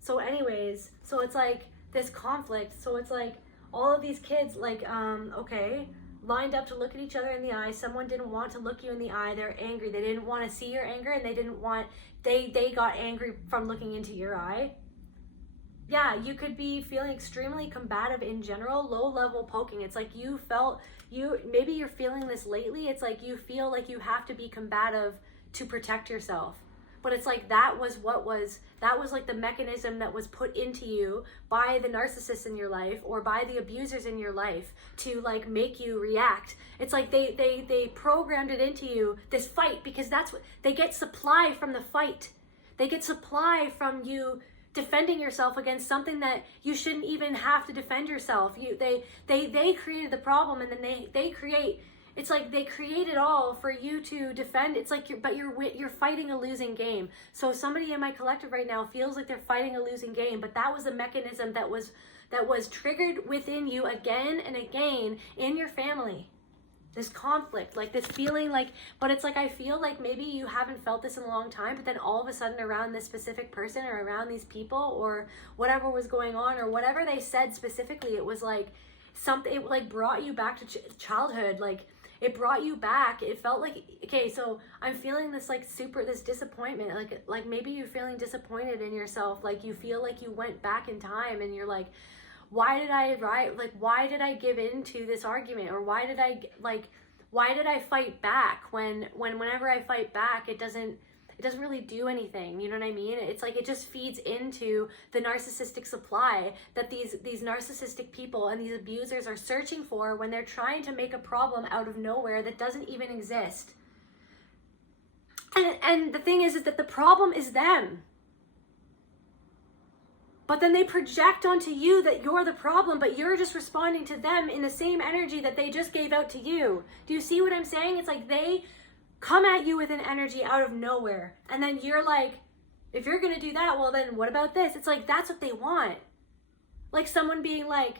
So anyways, so it's like this conflict. So it's like all of these kids like, okay, lined up to look at each other in the eye. Someone didn't want to look you in the eye. They're angry. They didn't want to see your anger, and they got angry from looking into your eye. Yeah, you could be feeling extremely combative in general, low level poking. It's like maybe you're feeling this lately. It's like you feel like you have to be combative to protect yourself. But it's like that was like the mechanism that was put into you by the narcissists in your life or by the abusers in your life to like make you react. It's like they programmed it into you, this fight, because that's what they get supply from the fight. They get supply from you defending yourself against something that you shouldn't even have to defend yourself. They created the problem, and then they create. It's like they create it all for you to defend. It's like you're fighting a losing game. So somebody in my collective right now feels like they're fighting a losing game, but that was a mechanism that was triggered within you again and again in your family. This conflict, like this feeling like, but it's like I feel like maybe you haven't felt this in a long time, but then all of a sudden around this specific person or around these people or whatever was going on or whatever they said specifically, it was like something, it like brought you back to childhood. Like it brought you back. It felt like, okay, so I'm feeling this like this disappointment. Like maybe you're feeling disappointed in yourself. Like you feel like you went back in time and you're like, why did I give in to this argument? Or why did I fight back whenever I fight back, it doesn't really do anything. You know what I mean? It's like, it just feeds into the narcissistic supply that these narcissistic people and these abusers are searching for when they're trying to make a problem out of nowhere that doesn't even exist. And the thing is that the problem is them. But then they project onto you that you're the problem, but you're just responding to them in the same energy that they just gave out to you. Do you see what I'm saying? It's like they come at you with an energy out of nowhere. And then you're like, if you're going to do that, well then what about this? It's like, that's what they want. Like someone being like,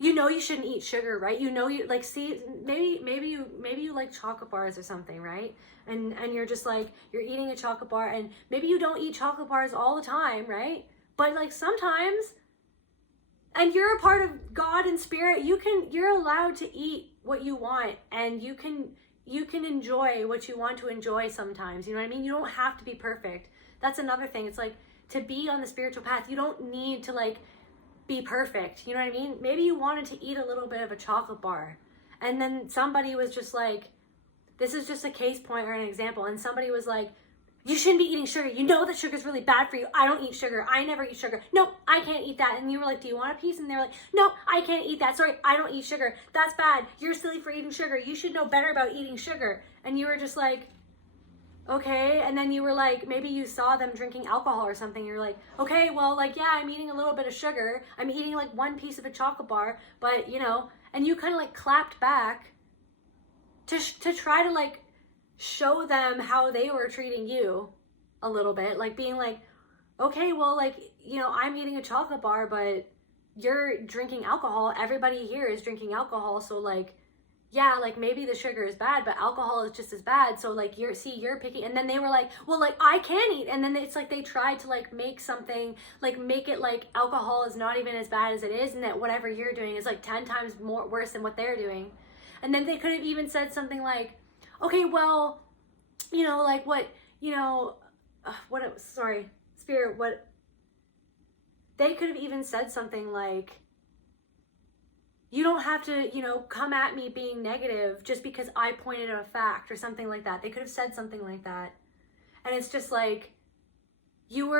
you know you shouldn't eat sugar, right? You know you like, see, maybe you like chocolate bars or something, right? And you're just like, you're eating a chocolate bar, and maybe you don't eat chocolate bars all the time, right? But like sometimes, and you're a part of God and spirit, you're allowed to eat what you want, and you can enjoy what you want to enjoy sometimes. You know what I mean? You don't have to be perfect. That's another thing. It's like, to be on the spiritual path, you don't need to like be perfect. You know what I mean? Maybe you wanted to eat a little bit of a chocolate bar, and then somebody was just like, this is just a case point or an example, and somebody was like, you shouldn't be eating sugar. You know that sugar's really bad for you. I don't eat sugar. I never eat sugar. No, I can't eat that. And you were like, do you want a piece? And they were like, no, I can't eat that. Sorry, I don't eat sugar. That's bad. You're silly for eating sugar. You should know better about eating sugar. And you were just like, okay. And then you were like, maybe you saw them drinking alcohol or something. You're like, okay, well, like, yeah, I'm eating a little bit of sugar. I'm eating like one piece of a chocolate bar, but you know, and you kind of like clapped back to try to like show them how they were treating you a little bit, like being like, okay, well, like, you know, I'm eating a chocolate bar, but you're drinking alcohol. Everybody here is drinking alcohol. So like, yeah, like maybe the sugar is bad, but alcohol is just as bad. So like, you're picking. And then they were like, well, like I can eat. And then it's like, they tried to like make something, like make it like alcohol is not even as bad as it is. And that whatever you're doing is like 10 times more worse than what they're doing. And then they could have even said something like, okay, well, you know, like what, you know, they could have even said something like, you don't have to, you know, come at me being negative just because I pointed out a fact or something like that. They could have said something like that. And it's just like, you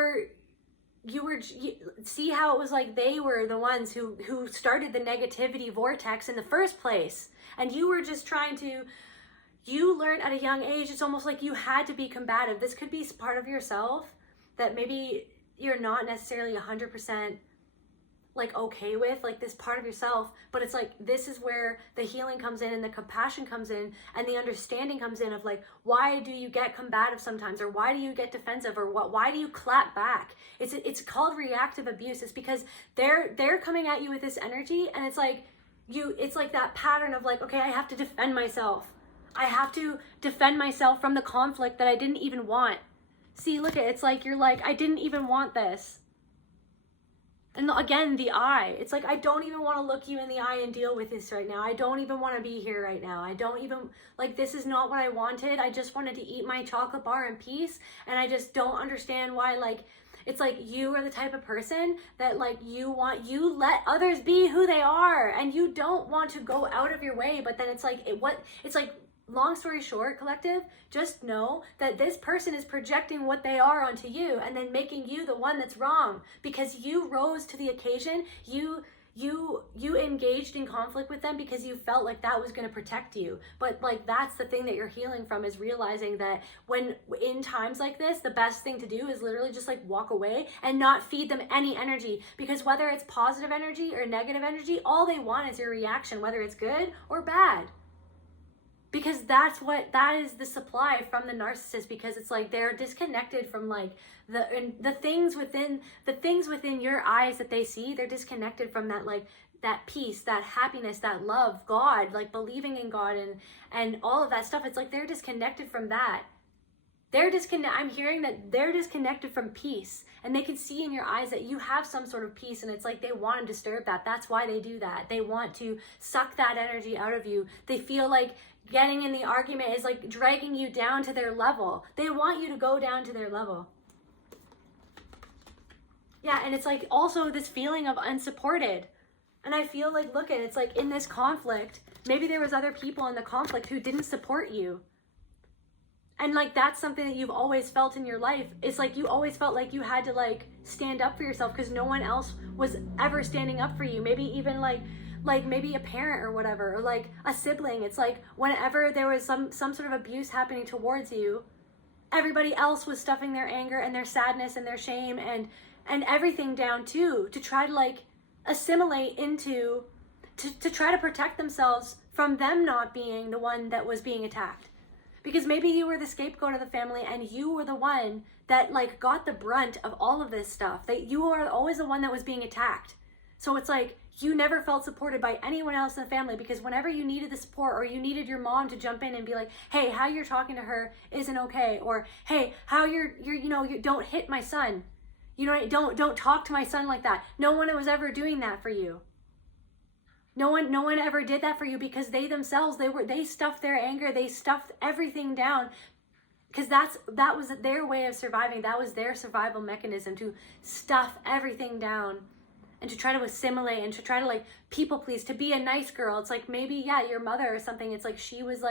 see how it was like they were the ones who started the negativity vortex in the first place. And you were just trying to, you learned at a young age, it's almost like you had to be combative. This could be part of yourself that maybe you're not necessarily 100% like okay with, like this part of yourself, but it's like, this is where the healing comes in and the compassion comes in and the understanding comes in of like, why do you get combative sometimes, or why do you get defensive, or why do you clap back? It's called reactive abuse. It's because they're coming at you with this energy, and it's like it's like that pattern of like, okay, I have to defend myself. I have to defend myself from the conflict that I didn't even want. See, look at it. It's like, you're like, I didn't even want this. And again, the eye. It's like, I don't even want to look you in the eye and deal with this right now. I don't even want to be here right now. I don't even, like, this is not what I wanted. I just wanted to eat my chocolate bar in peace. And I just don't understand why, like, it's like you are the type of person that like you let others be who they are. And you don't want to go out of your way. But then it's like, long story short, collective, just know that this person is projecting what they are onto you and then making you the one that's wrong because you rose to the occasion. You engaged in conflict with them because you felt like that was going to protect you. But like, that's the thing that you're healing from, is realizing that when in times like this, the best thing to do is literally just like walk away and not feed them any energy, because whether it's positive energy or negative energy, all they want is your reaction, whether it's good or bad. Because that is the supply from the narcissist, because it's like they're disconnected from like the things within your eyes that they see. They're disconnected from that, like that peace, that happiness, that love, God, like believing in God and all of that stuff. It's like they're disconnected from that. I'm hearing that they're disconnected from peace, and they can see in your eyes that you have some sort of peace, and it's like they want to disturb that. That's why they do that. They want to suck that energy out of you. They feel like getting in the argument is like dragging you down to their level. They want you to go down to their level. Yeah, and it's like also this feeling of unsupported. And I feel like, look at it, it's like in this conflict, maybe there was other people in the conflict who didn't support you. And like, that's something that you've always felt in your life. It's like you always felt like you had to like stand up for yourself because no one else was ever standing up for you. Maybe even like maybe a parent or whatever, or like a sibling. It's like whenever there was some sort of abuse happening towards you, everybody else was stuffing their anger and their sadness and their shame and everything down too, to try to like assimilate into, to try to protect themselves from them not being the one that was being attacked. Because maybe you were the scapegoat of the family and you were the one that like got the brunt of all of this stuff, that you are always the one that was being attacked. So it's like, you never felt supported by anyone else in the family, because whenever you needed the support, or you needed your mom to jump in and be like, hey, how you're talking to her isn't okay. Or, hey, how you don't hit my son. You know, don't talk to my son like that. No one was ever doing that for you. No one ever did that for you, because they themselves, they stuffed their anger, they stuffed everything down, because that was their way of surviving. That was their survival mechanism, to stuff everything down and to try to assimilate and to try to like people please, to be a nice girl. It's like, maybe, yeah, your mother or something, it's like she was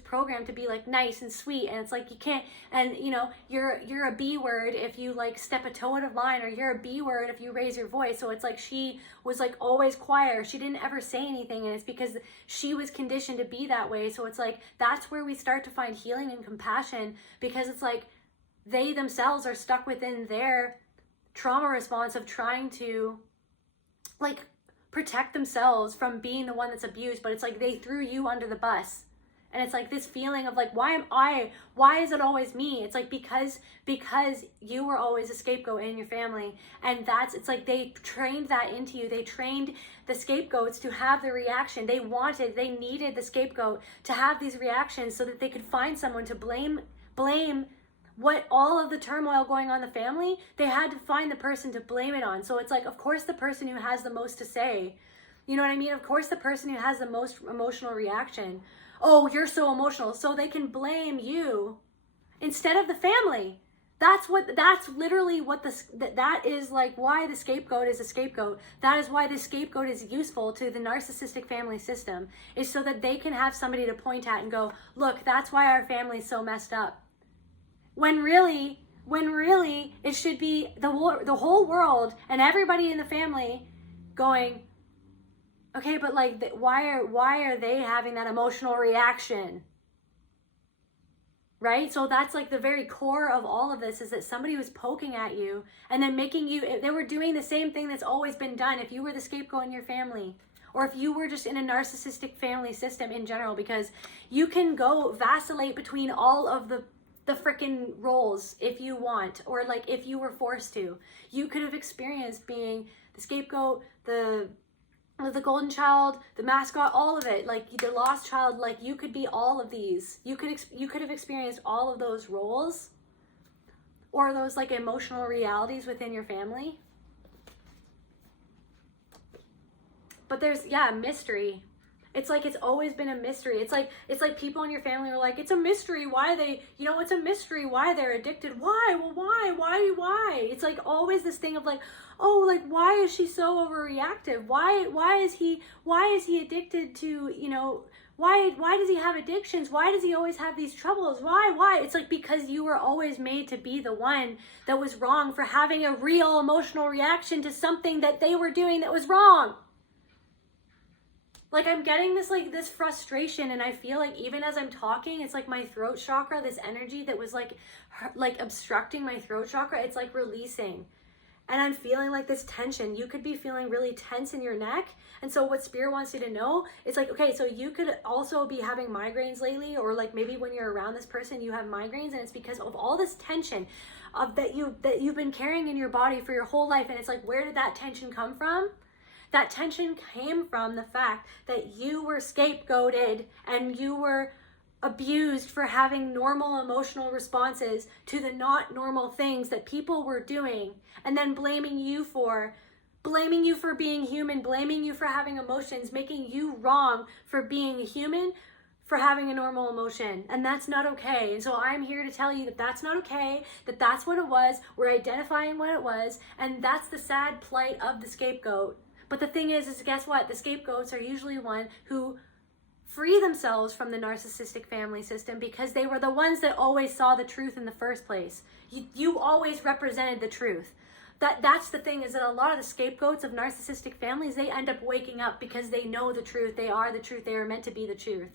programmed to be like nice and sweet, and it's like you can't, and you know, you're a B word if you like step a toe out of line, or you're a B word if you raise your voice. So it's like she was like always quiet, she didn't ever say anything, and it's because she was conditioned to be that way. So it's like, that's where we start to find healing and compassion, because it's like they themselves are stuck within their trauma response of trying to like protect themselves from being the one that's abused. But it's like they threw you under the bus, and it's like this feeling of like, why is it always me? It's like because you were always a scapegoat in your family, and it's like they trained that into you. They trained the scapegoats to have the reaction they needed the scapegoat to have these reactions so that they could find someone to blame what all of the turmoil going on in the family. They had to find the person to blame it on. So it's like, of course, the person who has the most to say, you know what I mean? Of course, the person who has the most emotional reaction. Oh, you're so emotional. So they can blame you instead of the family. That's literally what that is, like, why the scapegoat is a scapegoat. That is why the scapegoat is useful to the narcissistic family system, is so that they can have somebody to point at and go, look, that's why our family's so messed up. When really it should be the whole world and everybody in the family going, okay, but like, why are they having that emotional reaction? Right? So that's like the very core of all of this, is that somebody was poking at you and then making you, they were doing the same thing that's always been done if you were the scapegoat in your family, or if you were just in a narcissistic family system in general, because you can go vacillate between all of the freaking roles if you want, or like if you were forced to. You could have experienced being the scapegoat, the golden child, the mascot, all of it, like the lost child. Like, you could be all of these. You could have experienced all of those roles, or those like emotional realities within your family. But there's, mystery. It's like, it's always been a mystery. It's like people in your family are like, it's a mystery why they, it's a mystery why they're addicted. Why? Well, why? It's like always this thing of like, oh, like, why is she so overreactive? Why is he addicted to, why does he have addictions? Why does he always have these troubles? Why? It's like, because you were always made to be the one that was wrong for having a real emotional reaction to something that they were doing that was wrong. Like, I'm getting this frustration, and I feel like even as I'm talking, it's like my throat chakra, this energy that was like obstructing my throat chakra, it's like releasing. And I'm feeling like this tension. You could be feeling really tense in your neck. And so what Spirit wants you to know, it's like, okay, so you could also be having migraines lately, or like maybe when you're around this person, you have migraines, and it's because of all this tension that you've been carrying in your body for your whole life. And it's like, where did that tension come from? That tension came from the fact that you were scapegoated and you were abused for having normal emotional responses to the not normal things that people were doing, and then blaming you for being human, blaming you for having emotions, making you wrong for being a human, for having a normal emotion. And that's not okay. And so I'm here to tell you that that's not okay, that that's what it was. We're identifying what it was, and that's the sad plight of the scapegoat. But the thing is guess what? The scapegoats are usually one who free themselves from the narcissistic family system, because they were the ones that always saw the truth in the first place. You always represented the truth. That's the thing, is that a lot of the scapegoats of narcissistic families, they end up waking up because they know the truth. They are the truth. They are meant to be the truth.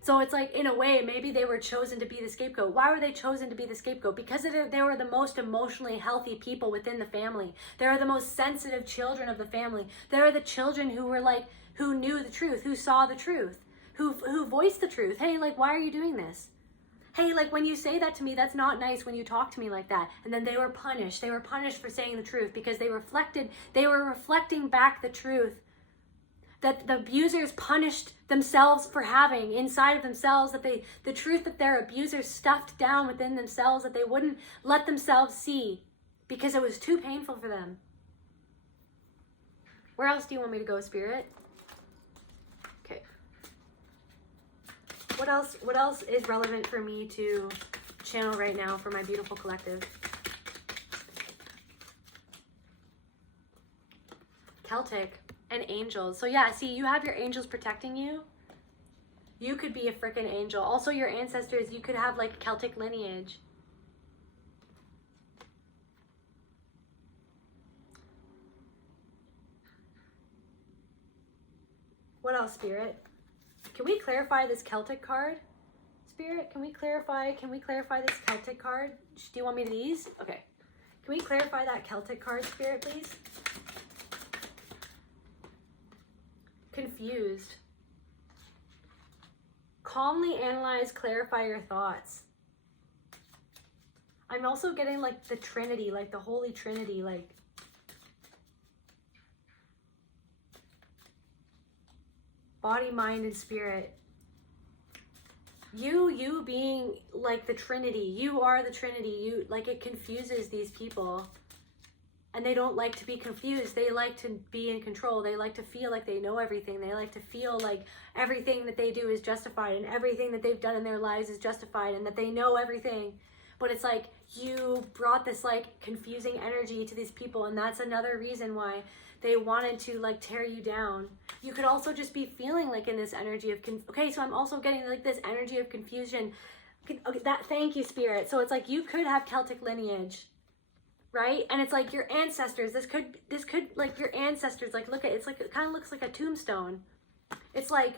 So it's like, in a way, maybe they were chosen to be the scapegoat. Why were they chosen to be the scapegoat? Because they were the most emotionally healthy people within the family. They were the most sensitive children of the family. They were the children who were like, who knew the truth, who saw the truth, who voiced the truth. Hey, like, why are you doing this? Hey, like, when you say that to me, that's not nice when you talk to me like that. And then they were punished. They were punished for saying the truth, because they were reflecting back the truth that the abusers punished themselves for having inside of themselves, that the truth that their abusers stuffed down within themselves, that they wouldn't let themselves see because it was too painful for them. Where else do you want me to go, Spirit? Okay. What else is relevant for me to channel right now for my beautiful collective? Celtic. And angels. So yeah, see, you have your angels protecting you. You could be a freaking angel. Also, your ancestors, you could have like Celtic lineage. What else, Spirit? Can we clarify this Celtic card? Spirit, can we clarify this Celtic card? Do you want me to these? Okay. Can we clarify that Celtic card, Spirit, please? Confused. Calmly analyze, clarify your thoughts. I'm also getting like the Trinity, like the Holy Trinity, like body, mind, and spirit. You being like the Trinity. You are the Trinity. You, like, it confuses these people. and they don't like to be confused. They like to be in control. They like to feel like they know everything. They like to feel like everything that they do is justified and everything that they've done in their lives is justified and that they know everything. But it's like you brought this like confusing energy to these people, and that's another reason why they wanted to like tear you down. You could also just be feeling like in this energy of okay, so I'm also getting like this energy of confusion. Okay, thank you, Spirit. So it's like you could have Celtic lineage, right? And it's like your ancestors. This could like your ancestors. Like look at it's like it kind of looks like a tombstone. It's like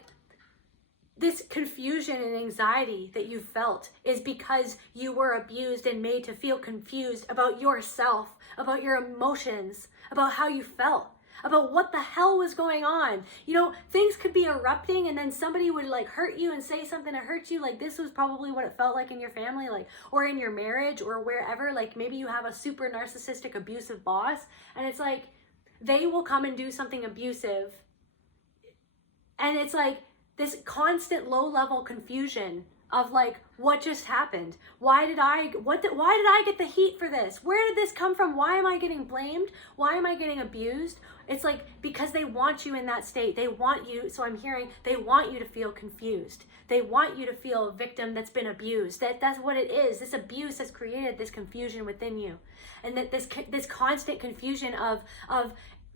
this confusion and anxiety that you felt is because you were abused and made to feel confused about yourself, about your emotions, about how you felt, about what the hell was going on. You know, things could be erupting and then somebody would like hurt you and say something to hurt you. Like this was probably what it felt like in your family, like, or in your marriage or wherever. Like maybe you have a super narcissistic, abusive boss, and it's like they will come and do something abusive. And it's like this constant low-level confusion of like, what just happened? Why did I get the heat for this? Where did this come from? Why am I getting blamed? Why am I getting abused? It's like, because they want you in that state. They want you, so I'm hearing, they want you to feel confused. They want you to feel a victim that's been abused. That's what it is. This abuse has created this confusion within you. And that this constant confusion of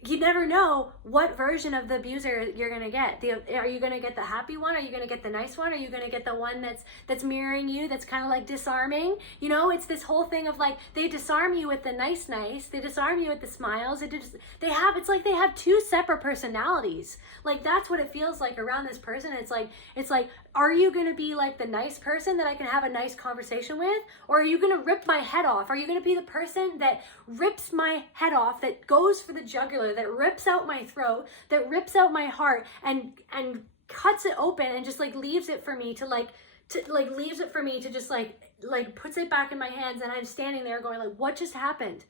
you never know what version of the abuser you're gonna get. Are you gonna get the happy one? Are you gonna get the nice one? Are you gonna get the one that's mirroring you? That's kind of like disarming. You know, it's this whole thing of like they disarm you with the nice. They disarm you with the smiles. It's like they have two separate personalities. Like that's what it feels like around this person. It's like, are you gonna be like the nice person that I can have a nice conversation with, or are you gonna rip my head off? Are you gonna be the person that rips my head off, that goes for the jugular, that rips out my throat, that rips out my heart and cuts it open and just like leaves it for me to just like puts it back in my hands, and I'm standing there going like, what just happened?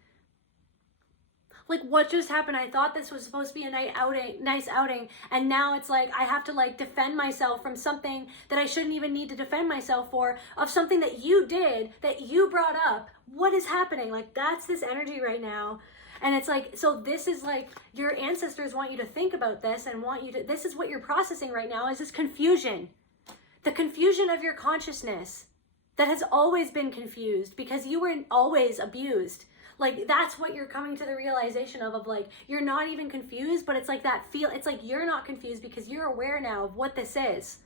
Like, what just happened? I thought this was supposed to be a nice outing, and now it's like I have to like defend myself from something that I shouldn't even need to defend myself for, of something that you did, that you brought up. What is happening? Like, that's this energy right now. And it's like, so this is like, your ancestors want you to think about this and want you to, this is what you're processing right now, is this confusion. The confusion of your consciousness that has always been confused because you were always abused. Like, that's what you're coming to the realization of like, you're not even confused, but it's like it's like you're not confused because you're aware now of what this is.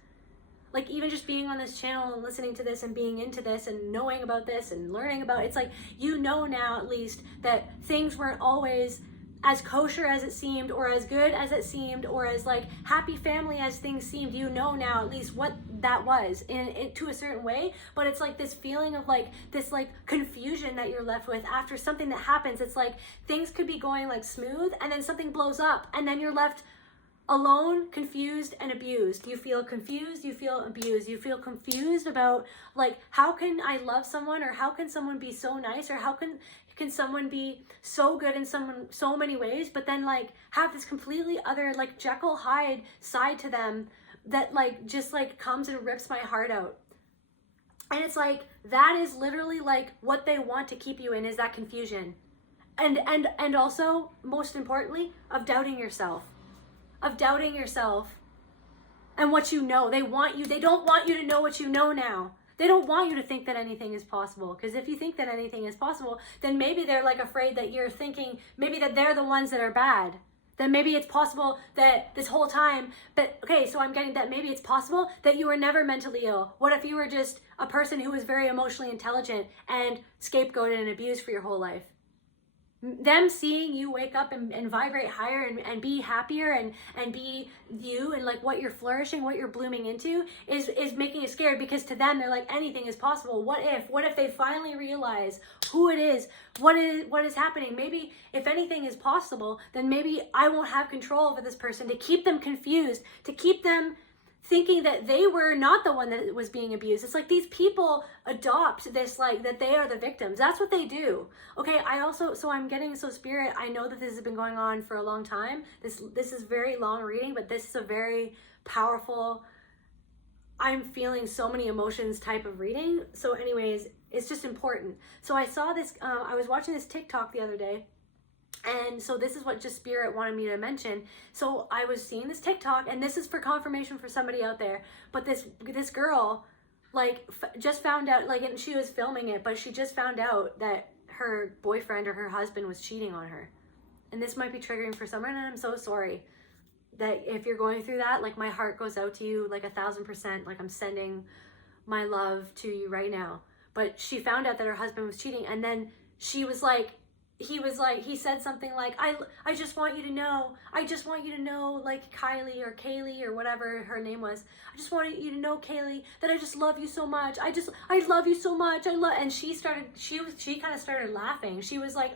Like, even just being on this channel and listening to this and being into this and knowing about this and learning about it, it's like, you know now at least that things weren't always as kosher as it seemed, or as good as it seemed, or as like happy family as things seemed. You know now at least what that was in to a certain way. But it's like this feeling of like this like confusion that you're left with after something that happens. It's like things could be going like smooth, and then something blows up, and then you're left alone, confused, and abused. You feel confused, you feel abused, you feel confused about like, how can I love someone, or how can someone be so nice, or how can someone be so good in so many ways, but then like have this completely other like Jekyll Hyde side to them that like just like comes and rips my heart out. And it's like, that is literally like what they want to keep you in, is that confusion. And also, most importantly, of doubting yourself. And what you know. They don't want you to know what you know now. They don't want you to think that anything is possible. Because if you think that anything is possible, then maybe they're like afraid that you're thinking, maybe that they're the ones that are bad. Then maybe it's possible that this whole time, but okay, so I'm getting that maybe it's possible that you were never mentally ill. What if you were just a person who was very emotionally intelligent and scapegoated and abused for your whole life? Them seeing you wake up and vibrate higher and be happier and be you, and like what you're flourishing, what you're blooming into is making you scared, because to them they're like, anything is possible. What if they finally realize who it is, what is happening? Maybe if anything is possible, then maybe I won't have control over this person, to keep them confused, to keep them thinking that they were not the one that was being abused. It's like these people adopt this, like, that they are the victims. That's what they do. Okay, so I'm getting, so Spirit, I know that this has been going on for a long time. This is very long reading, but this is a very powerful, I'm feeling so many emotions type of reading. So anyways, it's just important. So I saw this, I was watching this TikTok the other day, And so this is what just Spirit wanted me to mention. So I was seeing this TikTok, and this is for confirmation for somebody out there, but this girl, like, just found out, like, and she was filming it, but she just found out that her boyfriend or her husband was cheating on her. And this might be triggering for someone, and I'm so sorry that if you're going through that, like, my heart goes out to you, like, 1,000%, like, I'm sending my love to you right now. But she found out that her husband was cheating, and then she was like, he said something like, I just want you to know, like, Kylie or Kaylee or whatever her name was, I just want you to know, Kaylee, that I just love you so much. I love you so much. And she kind of started laughing. She was like,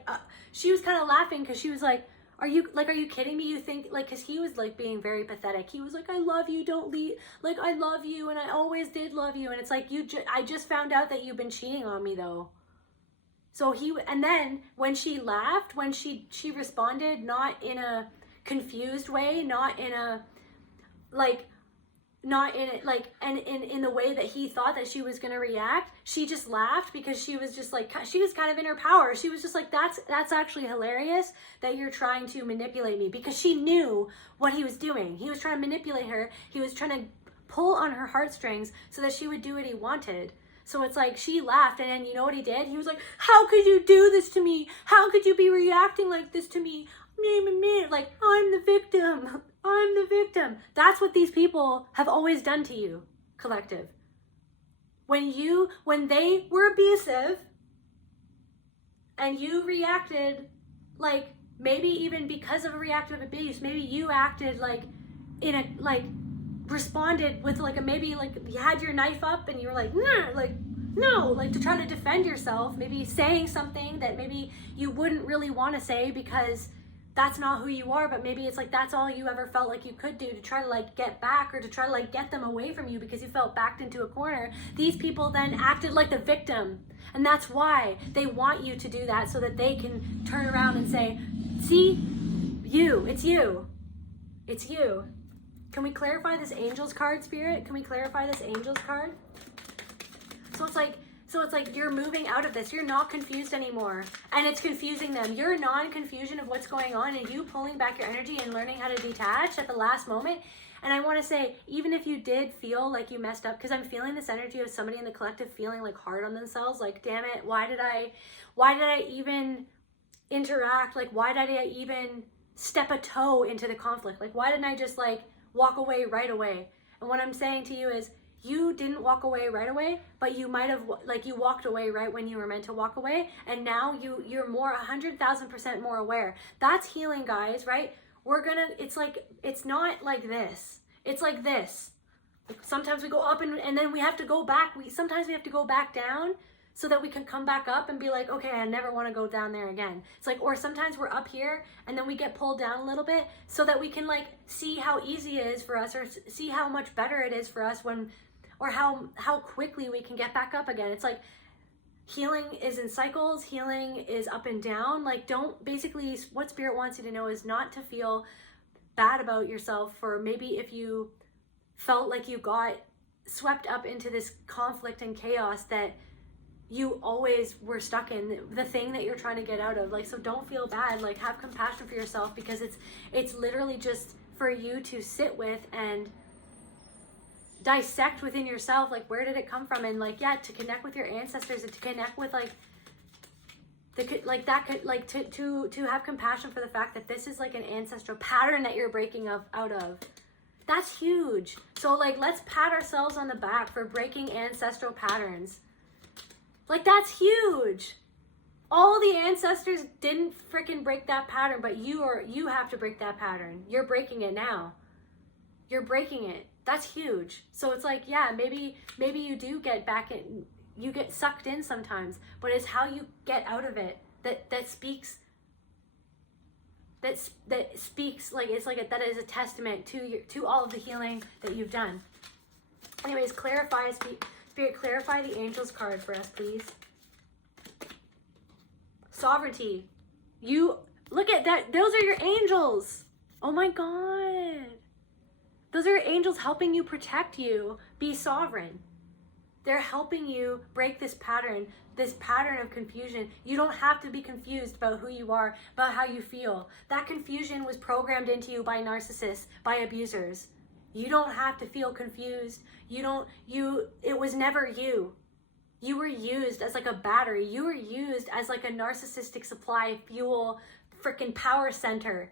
she was kind of laughing because she was like, are you kidding me? You think, like, because he was, like, being very pathetic. He was like, I love you, don't leave, like, I love you, and I always did love you. And it's like, I just found out that you've been cheating on me, though. So and then when she laughed, when she responded, not in a confused way, not in the way that he thought that she was going to react, she just laughed because she was just like, she was kind of in her power. She was just like, that's actually hilarious that you're trying to manipulate me, because she knew what he was doing. He was trying to manipulate her. He was trying to pull on her heartstrings so that she would do what he wanted. So it's like, she laughed, and then you know what he did? He was like, how could you do this to me? How could you be reacting like this to me? Like, I'm the victim. I'm the victim. That's what these people have always done to you, collective. When they were abusive and you reacted, like, maybe even because of a reactive abuse, maybe you acted like responded with like maybe like you had your knife up and you were like, nah, like, no, like, to try to defend yourself, maybe saying something that maybe you wouldn't really want to say because that's not who you are, but maybe it's like that's all you ever felt like you could do to try to like get back, or to try to like get them away from you because you felt backed into a corner. These people then acted like the victim, and that's why they want you to do that, so that they can turn around and say, see, it's you. Can we clarify this Angels card, Spirit? Can we clarify this Angels card? So it's like you're moving out of this. You're not confused anymore. And it's confusing them. Your non-confusion of what's going on, and you pulling back your energy and learning how to detach at the last moment. And I want to say, even if you did feel like you messed up, because I'm feeling this energy of somebody in the collective feeling like hard on themselves, like, damn it, why did I even interact? Like, why did I even step a toe into the conflict? Like, why didn't I just like walk away right away? And what I'm saying to you is, you didn't walk away right away, but you might have, like, you walked away right when you were meant to walk away, and now you're more 100,000% more aware. That's healing, guys, right? It's like, it's not like this. It's like this. Like, sometimes we go up and then we have to go back. Sometimes we have to go back down so that we can come back up and be like, okay, I never want to go down there again. It's like, or sometimes we're up here and then we get pulled down a little bit so that we can like see how easy it is for us, or see how much better it is for us or how quickly we can get back up again. It's like, healing is in cycles, healing is up and down. Like, basically what Spirit wants you to know is not to feel bad about yourself for maybe if you felt like you got swept up into this conflict and chaos that you always were stuck in, the thing that you're trying to get out of. Like, so don't feel bad. Like, have compassion for yourself, because it's literally just for you to sit with and dissect within yourself, like, where did it come from? And like, yeah, to connect with your ancestors, and to connect with to have compassion for the fact that this is like an ancestral pattern that you're breaking out of. That's huge. So like, let's pat ourselves on the back for breaking ancestral patterns. Like, that's huge. All the ancestors didn't freaking break that pattern, but you have to break that pattern. You're breaking it now. You're breaking it. That's huge. So it's like, yeah, maybe you do get back in, you get sucked in sometimes, but it's how you get out of it that speaks like, it's like that is a testament to all of the healing that you've done. Anyways, Spirit, clarify the Angels card for us, please. Sovereignty. You look at that. Those are your angels. Oh my God. Those are your angels helping you, protect you, be sovereign. They're helping you break this pattern of confusion. You don't have to be confused about who you are, about how you feel. That confusion was programmed into you by narcissists, by abusers. You don't have to feel confused. It was never you. You were used as like a battery. You were used as like a narcissistic supply fuel freaking power center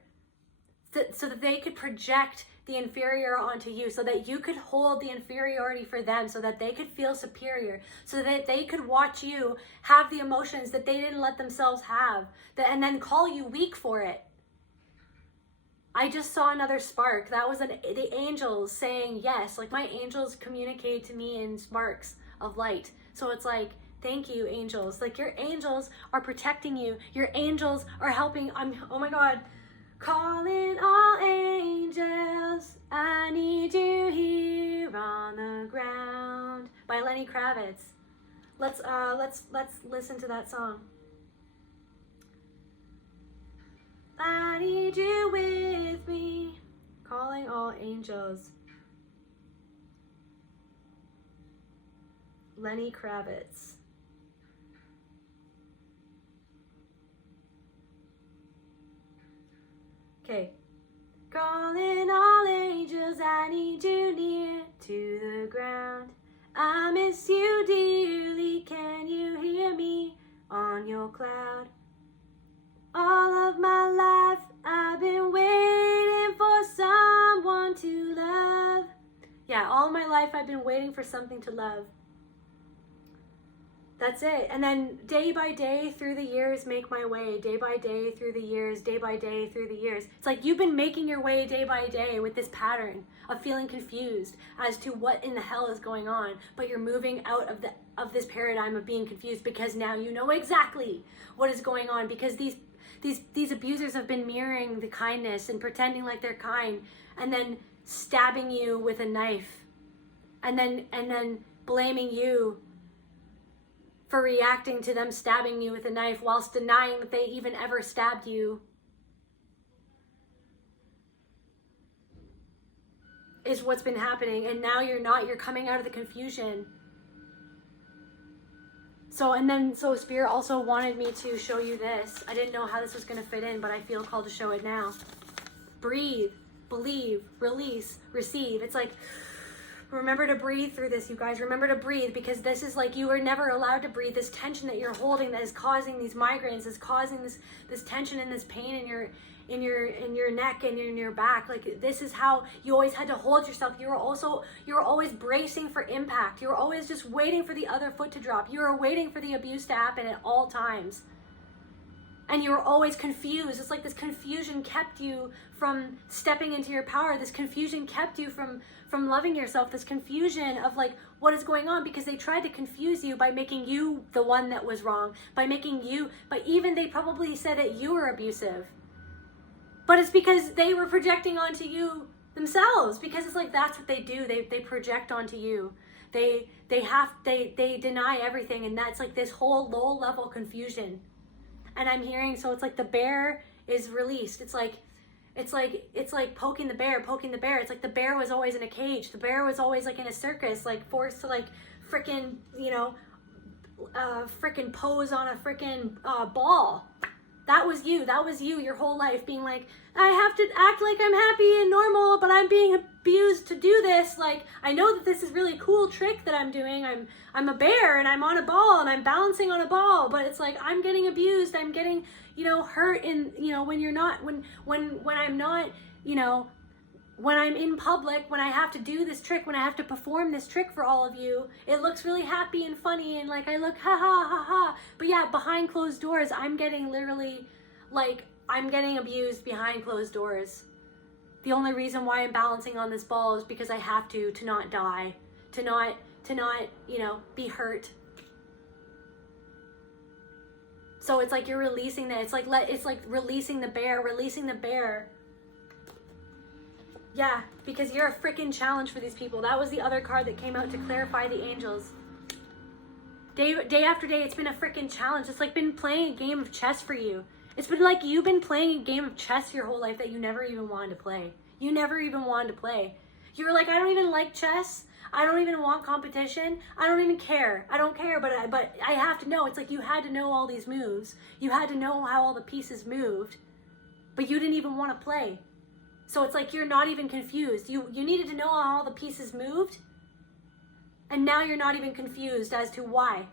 so that they could project the inferior onto you, so that you could hold the inferiority for them, so that they could feel superior, so that they could watch you have the emotions that they didn't let themselves have, and then call you weak for it. I just saw another spark. That was the angels saying yes. Like, my angels communicate to me in sparks of light. So it's like, thank you, angels. Like, your angels are protecting you. Your angels are helping. Oh my God. Calling all angels, I need you here on the ground, by Lenny Kravitz. Let's listen to that song. I need you with me, calling all angels. Lenny Kravitz. Okay. Calling all angels, I need you near to the ground. I miss you dearly, can you hear me on your cloud? All of my life I've been waiting for someone to love. Yeah, all my life I've been waiting for something to love. That's it. And then day by day through the years, make my way. Day by day through the years, day by day through the years. It's like you've been making your way day by day with this pattern of feeling confused as to what in the hell is going on. But you're moving out of this paradigm of being confused, because now you know exactly what is going on, because these abusers have been mirroring the kindness and pretending like they're kind, and then stabbing you with a knife, and then blaming you for reacting to them stabbing you with a knife whilst denying that they even ever stabbed you, is what's been happening. And now you're coming out of the confusion. So Spirit also wanted me to show you this. I didn't know how this was going to fit in, but I feel called to show it now. Breathe, believe, release, receive. It's like, remember to breathe through this, you guys. Remember to breathe, because this is like, you were never allowed to breathe. This tension that you're holding that is causing these migraines, is causing this tension and this pain in your neck and in your back. Like, this is how you always had to hold yourself. You were always bracing for impact. You were always just waiting for the other foot to drop. You were waiting for the abuse to happen at all times. And you were always confused. It's like this confusion kept you from stepping into your power. This confusion kept you from loving yourself. This confusion of like, what is going on? Because they tried to confuse you by making you the one that was wrong. But even they probably said that you were abusive. But it's because they were projecting onto you themselves. Because it's like, that's what they do. They project onto you. They deny everything. And that's like this whole low level confusion. And I'm hearing, so it's like the bear is released. It's like poking the bear. It's like the bear was always in a cage. The bear was always like in a circus, like forced to like frickin', frickin' pose on a frickin' ball. That was you your whole life, being like, I have to act like I'm happy and normal, but I'm being abused to do this. Like, I know that this is really cool trick that I'm doing. I'm a bear and I'm on a ball and I'm balancing on a ball, but it's like, I'm getting abused. I'm getting, hurt in, when you're not, when I'm not, when I'm in public, when I have to do this trick, when I have to perform this trick for all of you, it looks really happy and funny and like I look ha ha ha ha. But yeah, behind closed doors, I'm getting literally like, I'm getting abused behind closed doors. The only reason why I'm balancing on this ball is because I have to not die, to not, be hurt. So it's like you're releasing that. It's like releasing the bear. Yeah, because you're a freaking challenge for these people. That was the other card that came out to clarify the angels. Day after day, it's been a freaking challenge. It's like been playing a game of chess for you. It's been like you've been playing a game of chess your whole life that you never even wanted to play. You never even wanted to play. You were like, I don't even like chess. I don't even want competition. I don't even care. I don't care, but I have to know. It's like you had to know all these moves. You had to know how all the pieces moved, but you didn't even want to play. So it's like you're not even confused. You needed to know how all the pieces moved, and now you're not even confused as to why.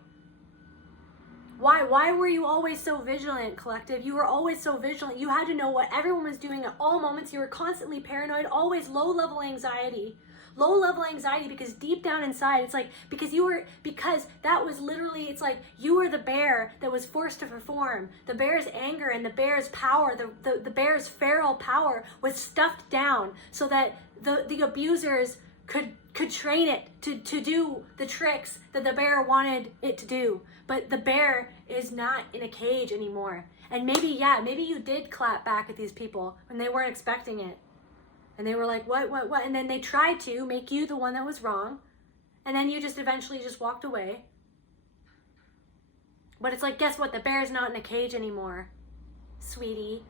Why were you always so vigilant, collective? You were always so vigilant. You had to know what everyone was doing at all moments. You were constantly paranoid, always low-level anxiety. Low-level anxiety because deep down inside, it's like, because that was literally, it's like you were the bear that was forced to perform. The bear's anger and the bear's power, the bear's feral power was stuffed down so that the abusers could train it to do the tricks that the bear wanted it to do. But the bear is not in a cage anymore. And maybe you did clap back at these people when they weren't expecting it. And they were like, what? And then they tried to make you the one that was wrong. And then you just eventually just walked away. But it's like, guess what? The bear's not in a cage anymore, sweetie.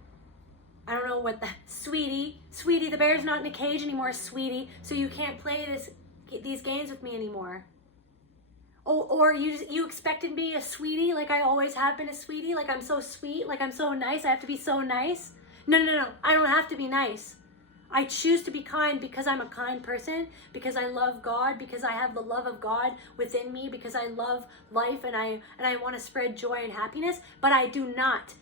I don't know what the, sweetie, the bear's not in a cage anymore, sweetie. So you can't play these games with me anymore. Or you expected me a sweetie, like I always have been a sweetie, like I'm so sweet, like I'm so nice, I have to be so nice. No, I don't have to be nice. I choose to be kind because I'm a kind person, because I love God, because I have the love of God within me, because I love life and I want to spread joy and happiness, but I do not,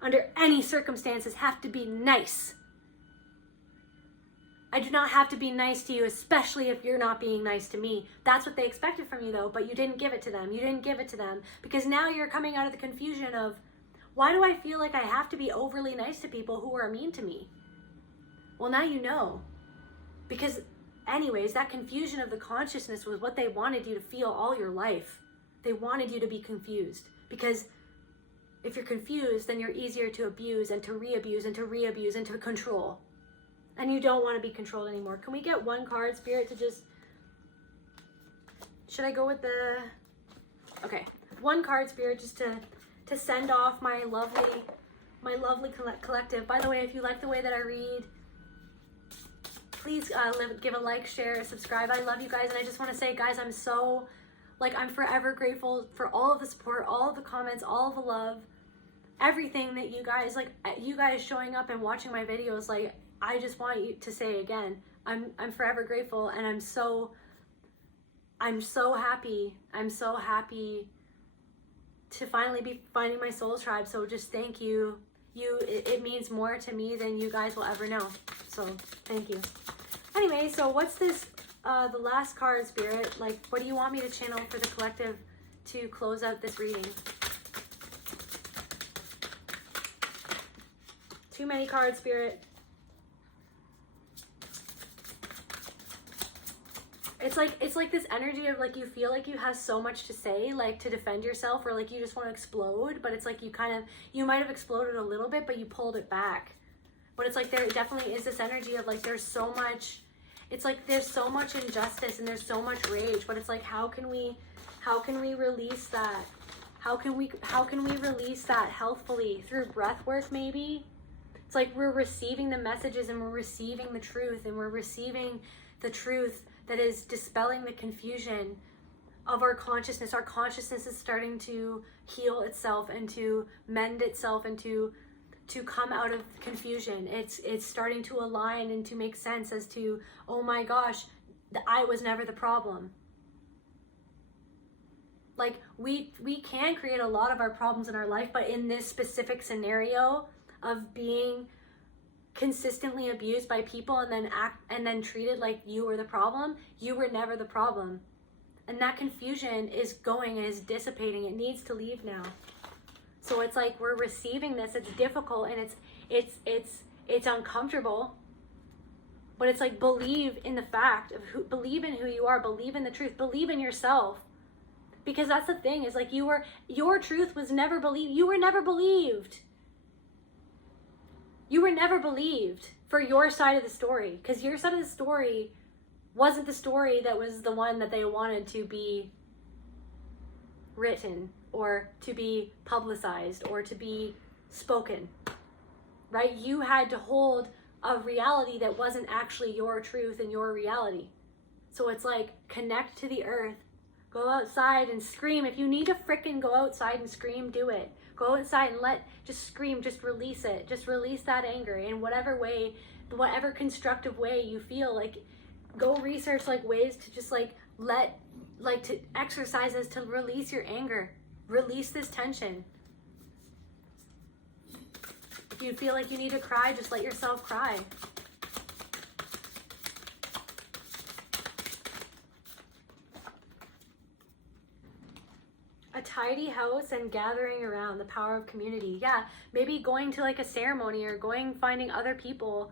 under any circumstances, have to be nice. I do not have to be nice to you, especially if you're not being nice to me. That's what they expected from you though, but you didn't give it to them. You didn't give it to them because now you're coming out of the confusion of, why do I feel like I have to be overly nice to people who are mean to me? Well, now you know. Because anyways, that confusion of the consciousness was what they wanted you to feel all your life. They wanted you to be confused because if you're confused, then you're easier to abuse and to re-abuse and to re-abuse and to control. And you don't want to be controlled anymore. Can we get one card, Spirit, to just... Should I go with the... Okay. One card, Spirit, just to send off my lovely collective. By the way, if you like the way that I read, please give a like, share, subscribe. I love you guys. And I just want to say, guys, I'm forever grateful for all of the support, all of the comments, all of the love, everything that you guys showing up and watching my videos. Like, I just want you to say again, I'm forever grateful, and I'm so happy. I'm so happy to finally be finding my soul tribe. So just thank you. It means more to me than you guys will ever know. So thank you. Anyway, so what's this, the last card, Spirit? Like, what do you want me to channel for the collective to close out this reading? Too many cards, Spirit. It's like this energy of like you feel like you have so much to say, like to defend yourself, or like you just want to explode, but it's like you might have exploded a little bit, but you pulled it back. But it's like there definitely is this energy of like there's so much, it's like there's so much injustice and there's so much rage, but it's like how can we release that? How can we release that healthfully through breath work maybe? It's like we're receiving the messages and we're receiving the truth, and we're receiving the truth that is dispelling the confusion of our consciousness. Our consciousness is starting to heal itself and to mend itself and to come out of confusion. It's starting to align and to make sense as to, oh my gosh, I was never the problem. Like we can create a lot of our problems in our life, but in this specific scenario of being consistently abused by people and then treated like you were the problem, you were never the problem. And that confusion is going and is dissipating. It needs to leave now. So it's like we're receiving this, it's difficult and it's uncomfortable. But it's like believe in the fact of believe in who you are, believe in the truth, believe in yourself. Because that's the thing, is like your truth was never believed. You were never believed. You were never believed for your side of the story, because your side of the story wasn't the story that was the one that they wanted to be written or to be publicized or to be spoken, right? You had to hold a reality that wasn't actually your truth and your reality. So it's like, connect to the earth. Go outside and scream. If you need to frickin' go outside and scream, do it. Go outside and just scream, just release it. Just release that anger in whatever way, whatever constructive way you feel. Like, go research like ways to just like to exercises to release your anger. Release this tension. If you feel like you need to cry, just let yourself cry. A tidy house and gathering around, the power of community. Yeah, maybe going to like a ceremony or finding other people,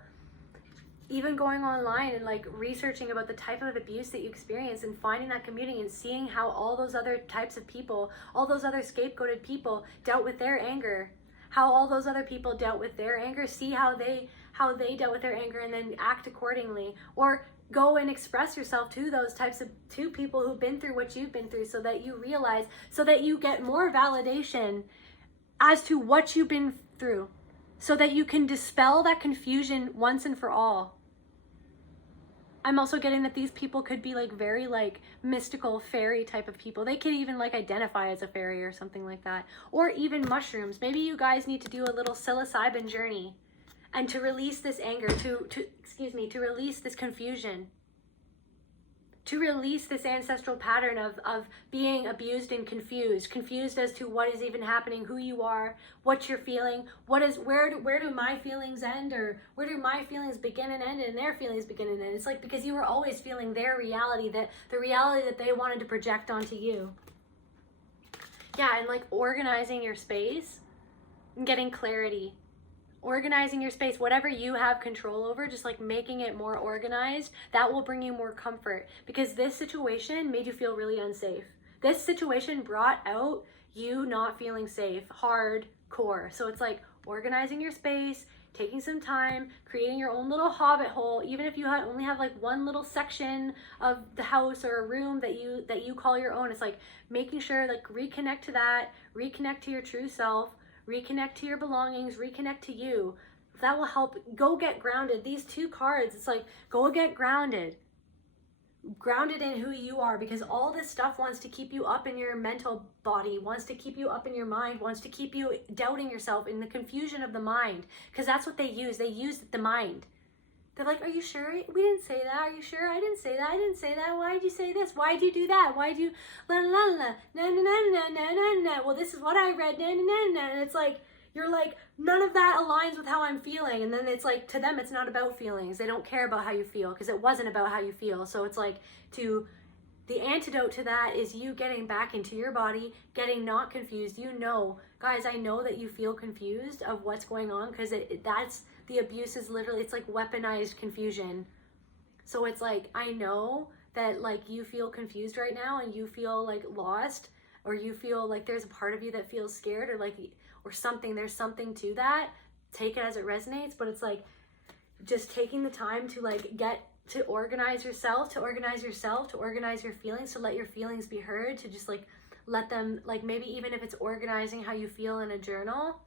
even going online and like researching about the type of abuse that you experience and finding that community and seeing how all those other types of people, all those other scapegoated people dealt with their anger, how all those other people dealt with their anger, see how they dealt with their anger and then act accordingly. Or go and express yourself to those types of people who've been through what you've been through, so that you realize, so that you get more validation as to what you've been through, so that you can dispel that confusion once and for all. I'm also getting that these people could be like very like mystical fairy type of people. They could even like identify as a fairy or something like that. Or even mushrooms. Maybe you guys need to do a little psilocybin journey. And to release this anger, to release this confusion, to release this ancestral pattern of being abused and confused as to what is even happening, who you are, what you're feeling, where do my feelings end, or where do my feelings begin and end, and their feelings begin and end. It's like, because you were always feeling their reality, the reality that they wanted to project onto you. Yeah, and like organizing your space and getting clarity. Organizing your space, whatever you have control over, just like making it more organized, that will bring you more comfort, because this situation made you feel really unsafe. This situation brought out you not feeling safe, hardcore. So it's like organizing your space, taking some time, creating your own little hobbit hole, even if you only have like one little section of the house or a room that you call your own. It's like making sure, like, reconnect to that, reconnect to your true self, reconnect to your belongings, reconnect to you. That will help. Go get grounded. These two cards, it's like, go get grounded. Grounded in who you are, because all this stuff wants to keep you up in your mental body, wants to keep you up in your mind, wants to keep you doubting yourself in the confusion of the mind, because that's what they use. They use the mind. They're like, are you sure? We didn't say that. Are you sure? I didn't say that. I didn't say that. Why'd you say this? Why'd you do that? Why'd you la la la na na na na na na? Well, this is what I read. Na na na na. And it's like, you're like, none of that aligns with how I'm feeling. And then it's like, to them, it's not about feelings. They don't care about how you feel, because it wasn't about how you feel. So it's like, the antidote to that is you getting back into your body, getting not confused. You know, guys, I know that you feel confused of what's going on, because that's the abuse is literally, it's like weaponized confusion. So it's like, I know that like you feel confused right now, and you feel like lost, or you feel like there's a part of you that feels scared, or like, or something, there's something to that. Take it as it resonates, but it's like just taking the time to like to organize yourself, to organize your feelings, to let your feelings be heard, to just like let them, like, maybe even if it's organizing how you feel in a journal,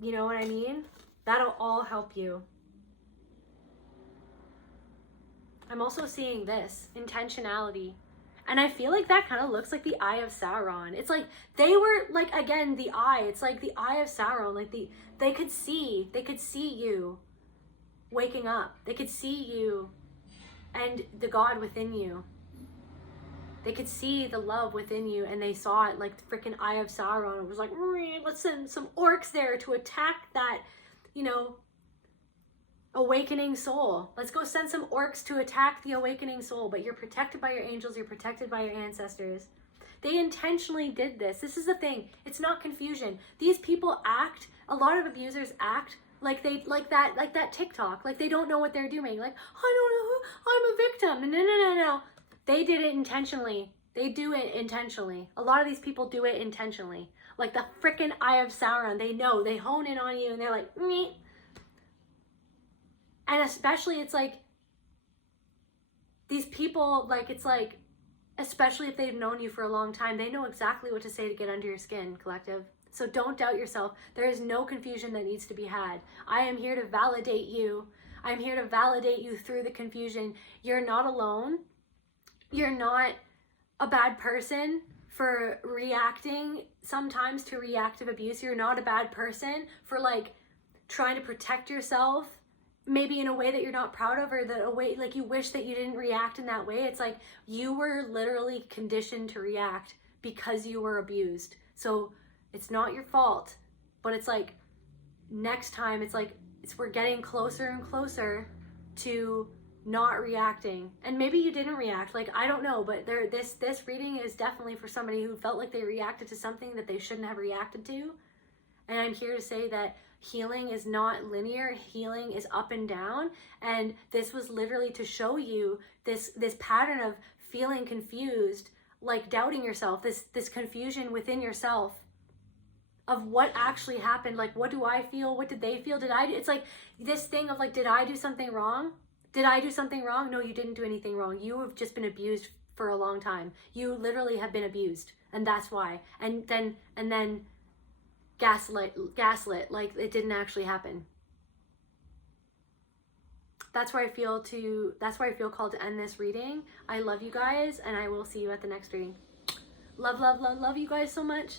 you know what I mean? That'll all help you. I'm also seeing this, intentionality. And I feel like that kind of looks like the eye of Sauron. It's like they were like, again, the eye. It's like the eye of Sauron. Like they could see you waking up. They could see you and the God within you. They could see the love within you, and they saw it like the freaking eye of Sauron. It was like, let's send some orcs there to attack that, you know, awakening soul. Let's go send some orcs to attack the awakening soul. But you're protected by your angels. You're protected by your ancestors. They intentionally did this. This is the thing. It's not confusion. These people act, a lot of abusers act like that TikTok. Like they don't know what they're doing. Like, I don't know who, I'm a victim. No. They did it intentionally. They do it intentionally. A lot of these people do it intentionally. Like the freaking eye of Sauron. They know. They hone in on you, and they're like, meh. And especially, it's like, these people, like, it's like, especially if they've known you for a long time, they know exactly what to say to get under your skin, collective. So don't doubt yourself. There is no confusion that needs to be had. I am here to validate you. I'm here to validate you through the confusion. You're not alone. You're not a bad person for reacting sometimes to reactive abuse. You're not a bad person for like trying to protect yourself, maybe in a way that you're not proud of, or that a way like you wish that you didn't react in that way. It's like you were literally conditioned to react because you were abused. So it's not your fault, but it's like next time we're getting closer and closer to not reacting. And maybe you didn't react, like I don't know, but this reading is definitely for somebody who felt like they reacted to something that they shouldn't have reacted to. And I'm here to say that healing is not linear. Healing is up and down. And this was literally to show you this pattern of feeling confused, like doubting yourself, this confusion within yourself of what actually happened. Like, what do I feel? What did they feel? It's like this thing of like, did I do something wrong? Did I do something wrong? No, you didn't do anything wrong. You have just been abused for a long time. You literally have been abused, and that's why. And then gaslit, like it didn't actually happen. That's why I feel called to end this reading. I love you guys, and I will see you at the next reading. Love, love, love, love you guys so much.